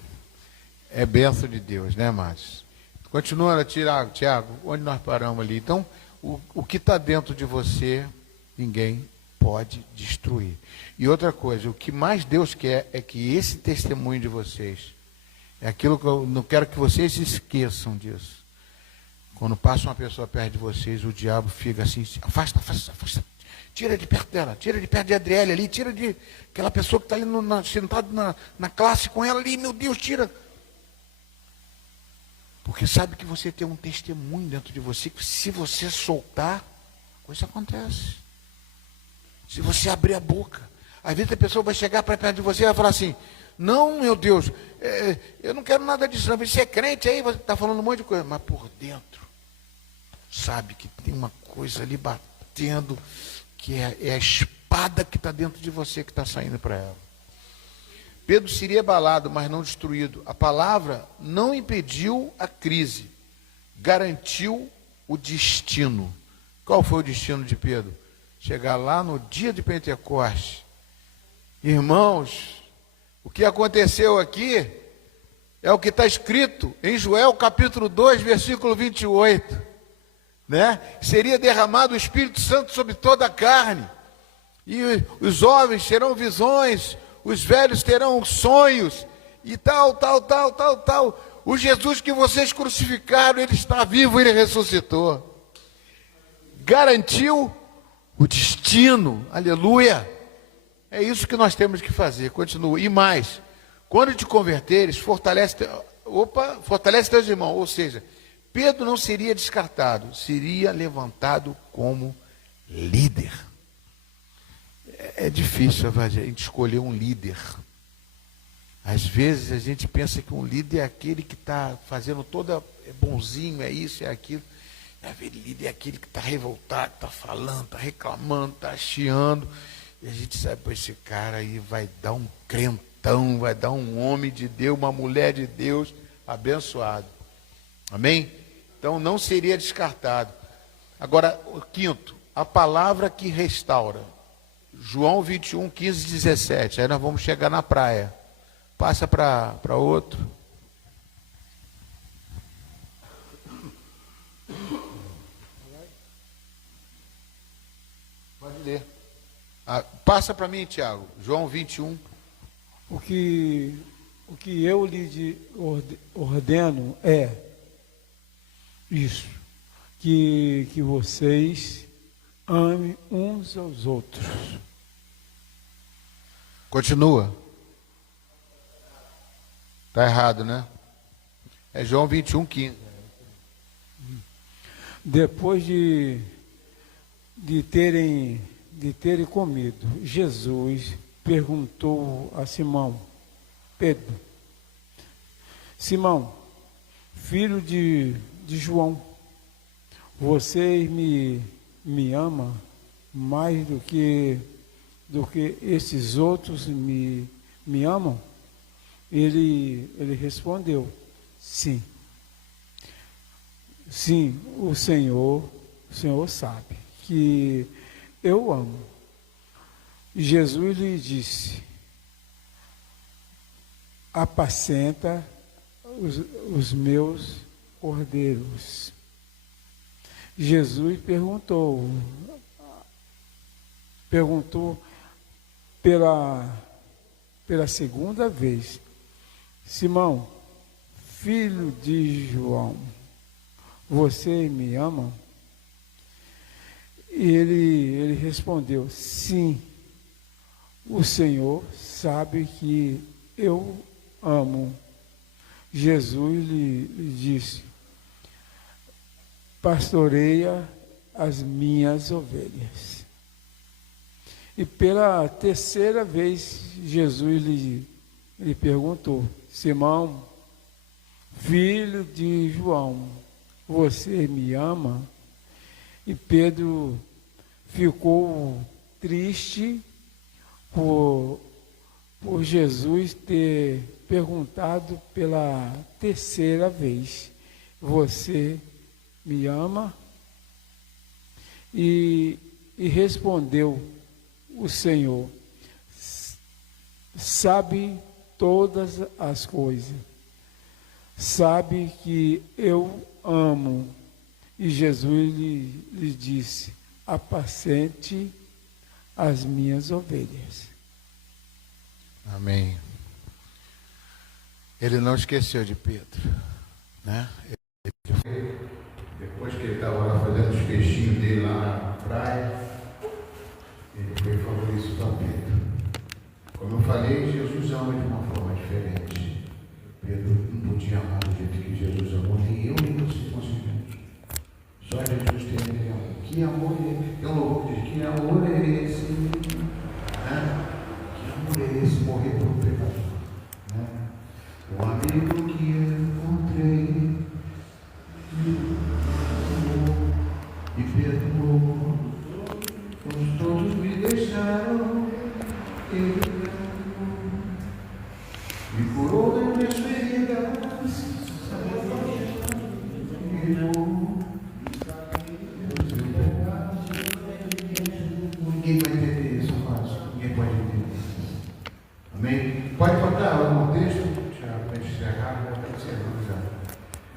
É bênção de Deus, né, Márcio? Continua, Tiago, onde nós paramos ali. Então, o que está dentro de você, ninguém pode destruir. E outra coisa, o que mais Deus quer é que esse testemunho de vocês, é aquilo que eu não quero que vocês esqueçam disso. Quando passa uma pessoa perto de vocês, o diabo fica assim, afasta. Tira de perto dela, tira de perto de Adriele ali, tira de aquela pessoa que está ali sentada na classe com ela ali, meu Deus, tira. Porque sabe que você tem um testemunho dentro de você, que se você soltar, coisa acontece. Se você abrir a boca, às vezes a pessoa vai chegar para perto de você e vai falar assim, não, meu Deus, eu não quero nada disso, não. Você é crente aí, você está falando um monte de coisa, mas por dentro, sabe que tem uma coisa ali batendo, que é a espada espada que está dentro de você que está saindo para ela. Pedro seria abalado, mas não destruído. A palavra não impediu a crise, garantiu o destino. Qual foi o destino de Pedro? Chegar lá no dia de Pentecostes. Irmãos, o que aconteceu aqui é o que está escrito em Joel capítulo 2, versículo 28. Né? Seria derramado o Espírito Santo sobre toda a carne. E os jovens terão visões, os velhos terão sonhos, e tal. O Jesus que vocês crucificaram, ele está vivo, ele ressuscitou. Garantiu o destino, aleluia. É isso que nós temos que fazer, continua. E mais, quando te converteres, fortalece teus irmãos. Ou seja, Pedro não seria descartado, seria levantado como líder. É difícil a gente escolher um líder. Às vezes a gente pensa que um líder é aquele que está fazendo toda, é bonzinho, é isso, é aquilo. Líder é aquele que está revoltado, está falando, está reclamando, está chiando. E a gente sabe, pô, esse cara aí vai dar um crentão, vai dar um homem de Deus, uma mulher de Deus abençoado. Amém? Então não seria descartado. Agora, o quinto, a palavra que restaura. João 21, 15, 17. Aí nós vamos chegar na praia. Passa para outro. Pode ler. Passa para mim, Tiago. João 21. O que eu lhe ordeno é isso, que vocês amem uns aos outros. Continua. Está errado, né? É João 21, 15. Depois de terem comido, Jesus perguntou a Simão, Pedro, Simão, filho de João, você me ama mais do que esses outros me amam? Ele respondeu, sim. Sim, o Senhor sabe que eu amo. E Jesus lhe disse, apacenta os meus cordeiros. Jesus perguntou pela segunda vez, Simão, filho de João, você me ama? E ele respondeu, sim, o Senhor sabe que eu amo. Jesus lhe disse, pastoreia as minhas ovelhas. E pela terceira vez, Jesus lhe perguntou, Simão, filho de João, você me ama? E Pedro ficou triste por Jesus ter perguntado pela terceira vez, você me ama? E respondeu o Senhor, sabe todas as coisas, sabe que eu amo. E Jesus lhe disse, apacente as minhas ovelhas. Amém. Ele não esqueceu de Pedro, né? Depois que ele estava lá fazendo os peixinhos dele lá na praia, ele foi e falou isso para Pedro. Como eu falei, Jesus ama de uma forma diferente. Pedro não podia amar do jeito que Jesus amou, nem eu nem você conseguimos. Só Jesus tem aquele amor. Que amor é esse? Tem um louvor que diz, que amor é esse? Né? Que amor é esse? Morrer por um pecador. Né? O amigo que eu encontrei me perdoou, todos me deixaram. deixaram, Ele me curou das minhas feridas, ninguém vai entender isso, fácil. Ninguém pode entender. Amém? Pode botar no texto, Tiago, para encerrar, já está encerrando já.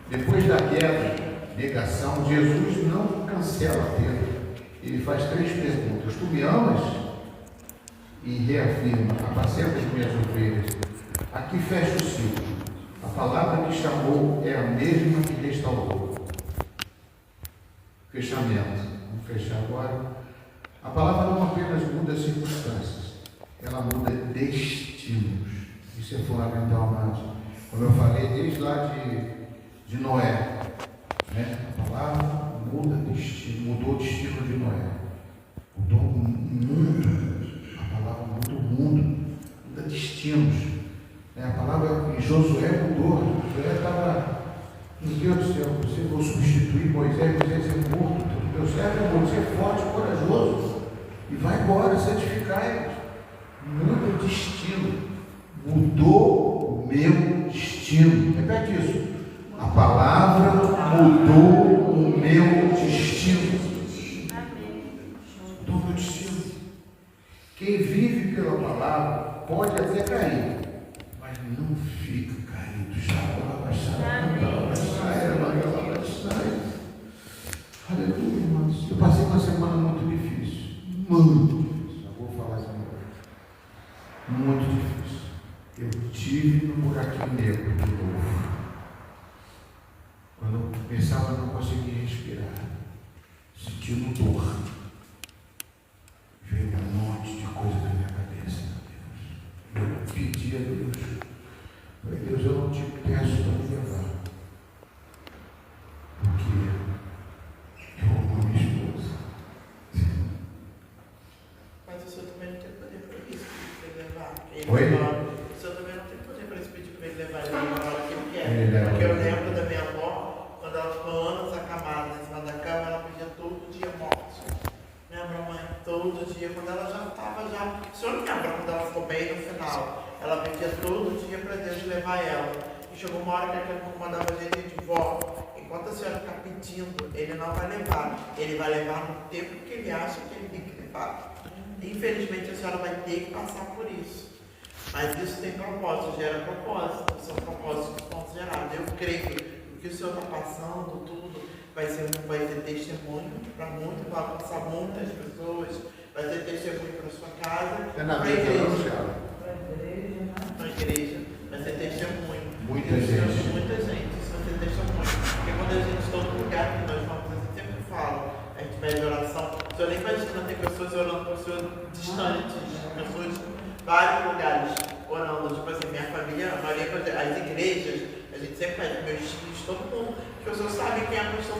Depois daquela negação, Jesus não cancela Pedro. Ele faz 3 perguntas. Tu me amas? E reafirma: apacenta as minhas ovelhas. Aqui fecha o ciclo. A palavra que chamou é a mesma que restaurou. Fechamento. Vamos fechar agora. A palavra não apenas muda circunstâncias, ela muda destinos. Isso é fundamental, mas como eu falei desde lá de Noé, né? A palavra muda destino, mudou o destino de Noé, mudou o mundo. A palavra muda o mundo, muda destinos. A palavra em Josué mudou. Josué estava, meu Deus do céu, você vou substituir Moisés é morto. Meu servo é morto, você é forte, corajoso. E vai embora santificar eles. Muda o destino. Mudou o meu destino. Repete isso. A palavra mudou o meu destino. Mudou o meu destino. Quem vive pela palavra pode até cair, mas não fica caído. Aleluia, irmãos. Eu passei uma semana muito difícil. Muito difícil. Eu vou falar isso agora. Muito difícil. Eu tive no buraquinho negro de novo. Quando eu pensava não conseguir respirar, sentindo dor, veio um monte de coisa na minha cabeça, meu Deus. Eu pedi a Deus, falei: Deus, eu não te peço para me levar, porque eu amo a minha esposa. Mas o senhor também não tem poder para isso, para ele levar. Oi? O senhor também não tem poder para isso, pedir para ele levar ele na hora que ele quer. Porque eu lembro da minha avó, quando ela ficou anos acamada em cima da cama, ela pedia todo dia morte. Minha mãe, todo dia, quando ela já estava já. O senhor lembra quando ela ficou bem no final? Ela pedia todo dia para Deus levar ela. E chegou uma hora que aquele não mandava a gente de volta. Enquanto a senhora ficar pedindo, ele não vai levar. Ele vai levar no tempo que ele acha que ele tem que levar. Infelizmente a senhora vai ter que passar por isso. Mas isso tem propósito, gera propósito. São propósitos que vão gerar. Eu creio que o que o senhor está passando, tudo, vai ter testemunho para muito, vai alcançar muitas pessoas, vai ter testemunho para sua casa, na para a igreja. Para a igreja, vai ter testemunho. Muita gente. Muita gente, isso vai ter testemunho. Porque quando a gente está em lugar que nós vamos, a gente sempre fala, a gente pede oração. O senhor nem imagina, tem pessoas orando por pessoas distantes, pessoas de vários lugares orando. Tipo assim, minha família, a maioria, as igrejas, a gente sempre pede, meus filhos, todo mundo. As pessoas sabem quem é a pessoa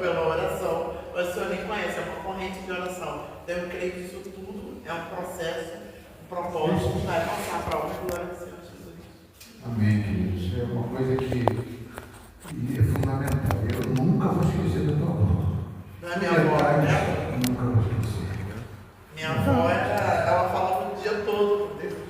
pela oração, mas o senhor nem conhece, é uma corrente de oração. Então eu creio que isso tudo é um processo, um propósito que vai passar para a honra e glória do Senhor Jesus. Amém, queridos. Isso é uma coisa que é fundamental. Eu nunca vou esquecer da tua avó. Não é minha avó, né? Nunca vou esquecer. Minha avó, ela falava o dia todo com Deus.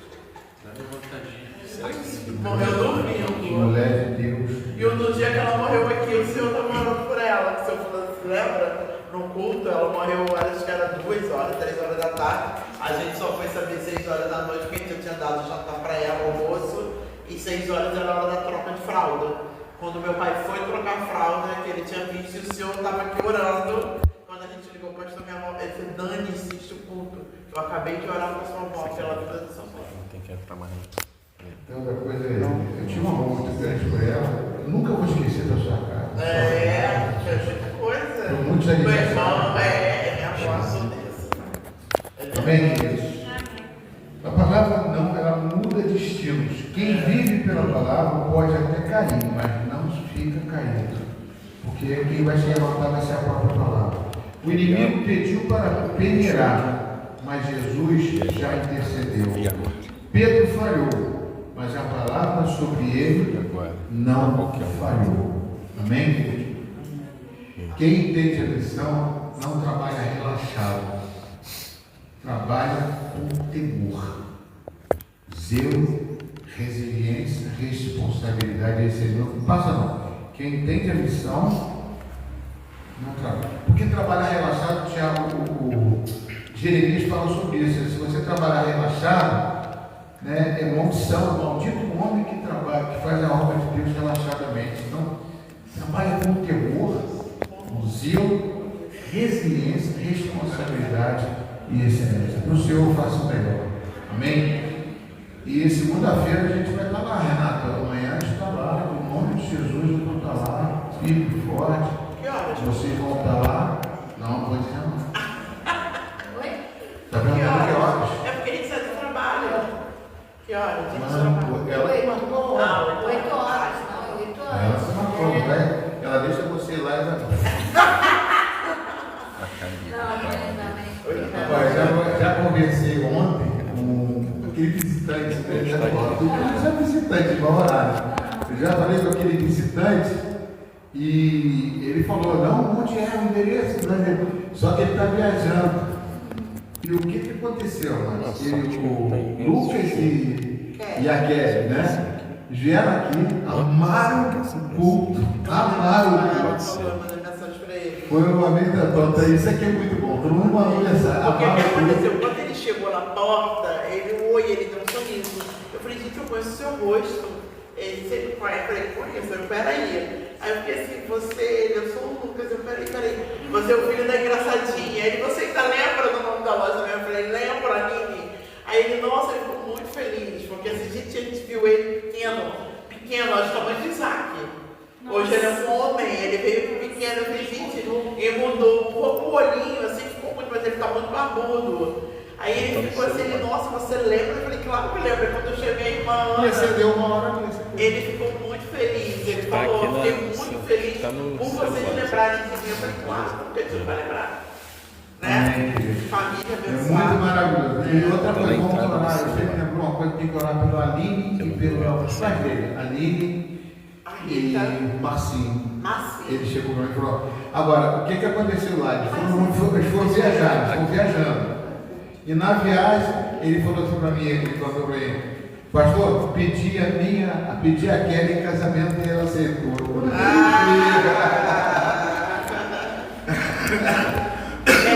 Morreu dormindo. Mulher de Deus. E no dia que ela morreu aqui, o Senhor estava orando por ela. Que o Senhor falou, se lembra? No culto, ela morreu, acho que era 2 horas, 3 horas da tarde. A gente só foi saber 6 horas da noite, porque a gente já tinha dado jantar para ela, almoço. E 6 horas era a hora da troca de fralda. Quando meu pai foi trocar a fralda, que ele tinha visto e o Senhor estava aqui orando. Quando a gente ligou para o pastor, minha avó, ele falou: Dani, assiste o culto. Eu acabei de orar para sua avó, pela vida da sua avó. Tem que entrar mais. Então, outra coisa, eu tinha um amor muito grande por ela. Eu nunca vou esquecer da sua casa. É muita coisa. Foi muitos Meu aniversários. irmão, minha avó, sou dessa. Amém, queridos? A palavra não, ela muda destinos. Quem vive pela palavra pode até cair, mas não fica caindo. Porque quem vai se levantar vai ser a própria palavra. O inimigo pediu para peneirar, mas Jesus já intercedeu. Pedro falhou, mas a palavra sobre ele não falhou. Amém, querido? Quem entende a lição não trabalha relaxado. trabalha com temor, zelo, resiliência, responsabilidade e excelência. Não passa não. Quem entende a missão não trabalha. Porque trabalhar relaxado, o Jeremias fala sobre isso. Se você trabalhar relaxado, né, é maldição, maldito o homem que trabalha, que faz a obra de Deus relaxadamente. Então, trabalha com temor, com zelo, resiliência, responsabilidade e excelência. Para o Senhor eu faço o melhor. Amém? E segunda-feira a gente vai estar lá, Renata. Amanhã a gente está lá, em nome de Jesus, eu vou estar lá, firme e forte. Que horas? Vocês vão estar lá? Não, pode dizer não. Oi? Está perguntando que horas? É porque a gente sai do trabalho. Que horas? A gente Mas, trabalha. ela marcou a hora. 8 horas, não, 8 horas. Ela se marcou, né? Ela deixa você lá e vai. Não. Já conversei ontem com aquele visitante, já visitante de mau horário. Eu já falei com aquele visitante e ele falou, não, onde é o endereço? Né? Só que ele está viajando. E o que aconteceu, mano? O Lucas e a Kelly, né? Vieram aqui, amaram o culto, amaram o culto. Foi uma mensagem, isso aqui é muito bom, todo mundo mandou mensagem. Porque o que aconteceu? Quando ele chegou na porta, ele deu um sorriso. Eu falei, gente, eu conheço o seu rosto. Ele sempre conhece, eu falei, conheço, eu peraí. Aí eu fiquei assim, eu sou o Lucas, eu peraí. Você é o filho da engraçadinha. Ele, você ainda lembra do nome da loja mesmo? Eu falei, lembra, Aline? Aí ele, nossa, ele ficou muito feliz, porque assim, a gente viu ele pequeno, acho que tamanho de Isaac. Hoje ele é um homem, ele veio pequeno, eu falei, gente, ele mudou um pouco o olhinho, assim, ficou muito, mas ele tá muito barbudo. Aí ele ficou assim, nossa, você lembra? Eu falei, claro que eu lembro. Quando eu cheguei, a irmã Ana, Você deu uma hora nisso. ele ficou muito feliz. Ele falou, eu fiquei muito feliz por vocês lembrarem de mim. Eu falei, claro, porque a gente vai lembrar. Né? Família É abençoada. muito maravilhoso. E outra coisa, vamos orar. Você me lembrou uma coisa, tem que orar pela Aline e pelo pai dele. Aline e Marcinho. Ele chegou para mim e falou. Agora, o que aconteceu lá? Eles foram viajando. E na viagem, ele falou assim para mim, ele falou para ele, pastor, pedi a Kelly em casamento e ela aceitou.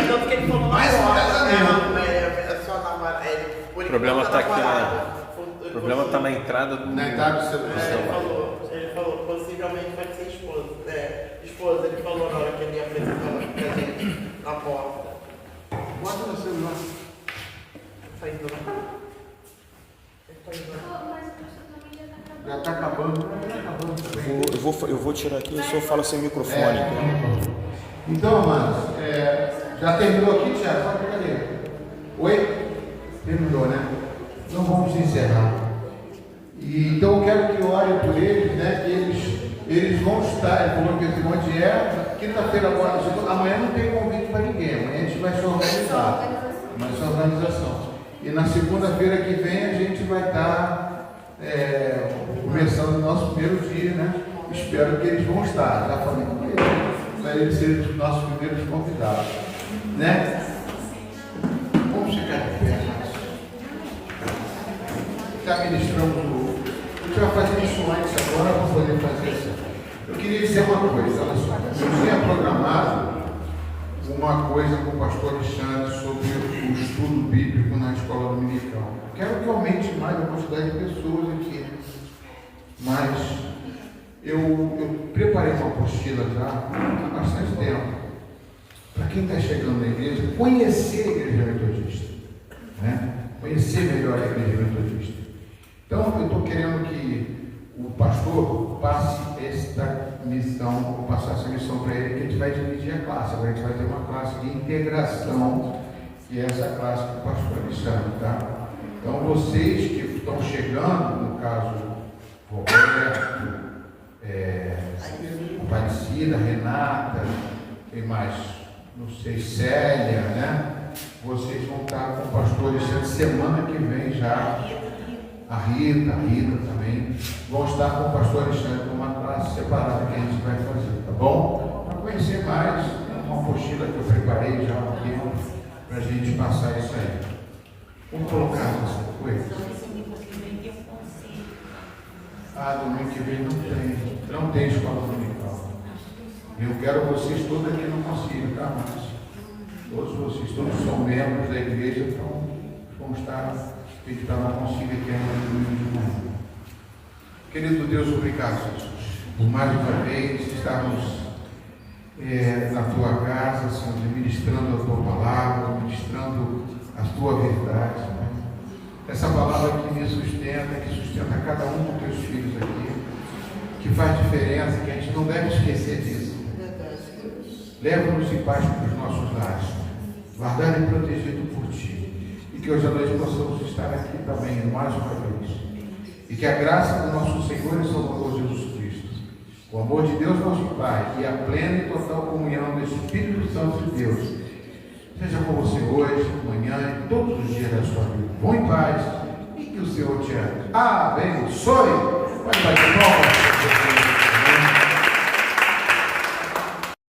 Tanto que ele falou Mais um casamento. O problema está aqui o problema está na entrada do. Na entrada do seu Ele falou, possivelmente vai ser esposa. Esposa, ele falou na hora que ele ia apresentar pra gente na porta. Bota no celular. Tá indo lá? Já está acabando. Eu vou tirar aqui, eu só falo sem microfone. Então, amados, já terminou aqui, Tiago? Só cadê? Oi? Terminou, né? Então vamos encerrar. Então eu quero que orem por eles, né? Que eles vão estar, ele falou que esse monte quinta-feira agora, amanhã não tem convite para ninguém, amanhã a gente vai se organizar. Mas essa organização. E na segunda-feira que vem a gente vai estar começando o nosso primeiro dia, né? Espero que eles vão estar. Já falei com eles, para eles serem os nossos primeiros convidados. Né? Vamos ficar de pé. Está ministrando. A gente vai fazer isso antes agora para poder fazer isso. Eu queria dizer uma coisa, olha só. Eu tinha programado uma coisa com o pastor Alexandre sobre o estudo bíblico na escola dominical. Quero que aumente mais a quantidade de pessoas aqui. Mas eu preparei uma apostila já há bastante tempo. Para quem está chegando na igreja, conhecer a igreja metodista. Né? Conhecer melhor a igreja metodista. Então, eu estou querendo que o pastor passe esta missão, vou passar essa missão para ele, que a gente vai dividir a classe. Agora a gente vai ter uma classe de integração, que é essa classe que o pastor Alexandre, tá? Então, vocês que estão chegando, no caso, Roberto, Aparecida, Renata, tem mais, não sei, Célia, né? Vocês vão estar com o pastor Alexandre semana que vem já. A Rita também, vão estar com o pastor Alexandre numa classe separada que a gente vai fazer, tá bom? Para conhecer mais, uma apostila que eu preparei já aqui, para a gente passar isso aí. Vamos colocar essa coisa. Domingo que vem não tem escola dominical. Eu quero vocês todos aqui no concílio, tá, Márcio? Todos vocês, todos são membros da igreja, então vamos tem que estar no concílio aqui no domingo de manhã. Querido Deus, obrigado, Jesus, por mais uma vez estarmos na tua casa, Senhor, ministrando a tua palavra, ministrando a tua verdade, Senhor. Essa palavra que me sustenta, que sustenta cada um dos teus filhos aqui, que faz diferença, que a gente não deve esquecer disso. Leva-nos em paz para os nossos lares, guardado e protegido por ti. E que hoje à noite possamos estar aqui também, mais uma vez. E que a graça do nosso Senhor e Salvador Jesus Cristo, o amor de Deus nosso Pai e a plena e total comunhão do Espírito Santo de Deus, seja com você hoje, amanhã e todos os dias da sua vida. Bom em paz e que o Senhor te abençoe. Pode bater palmas.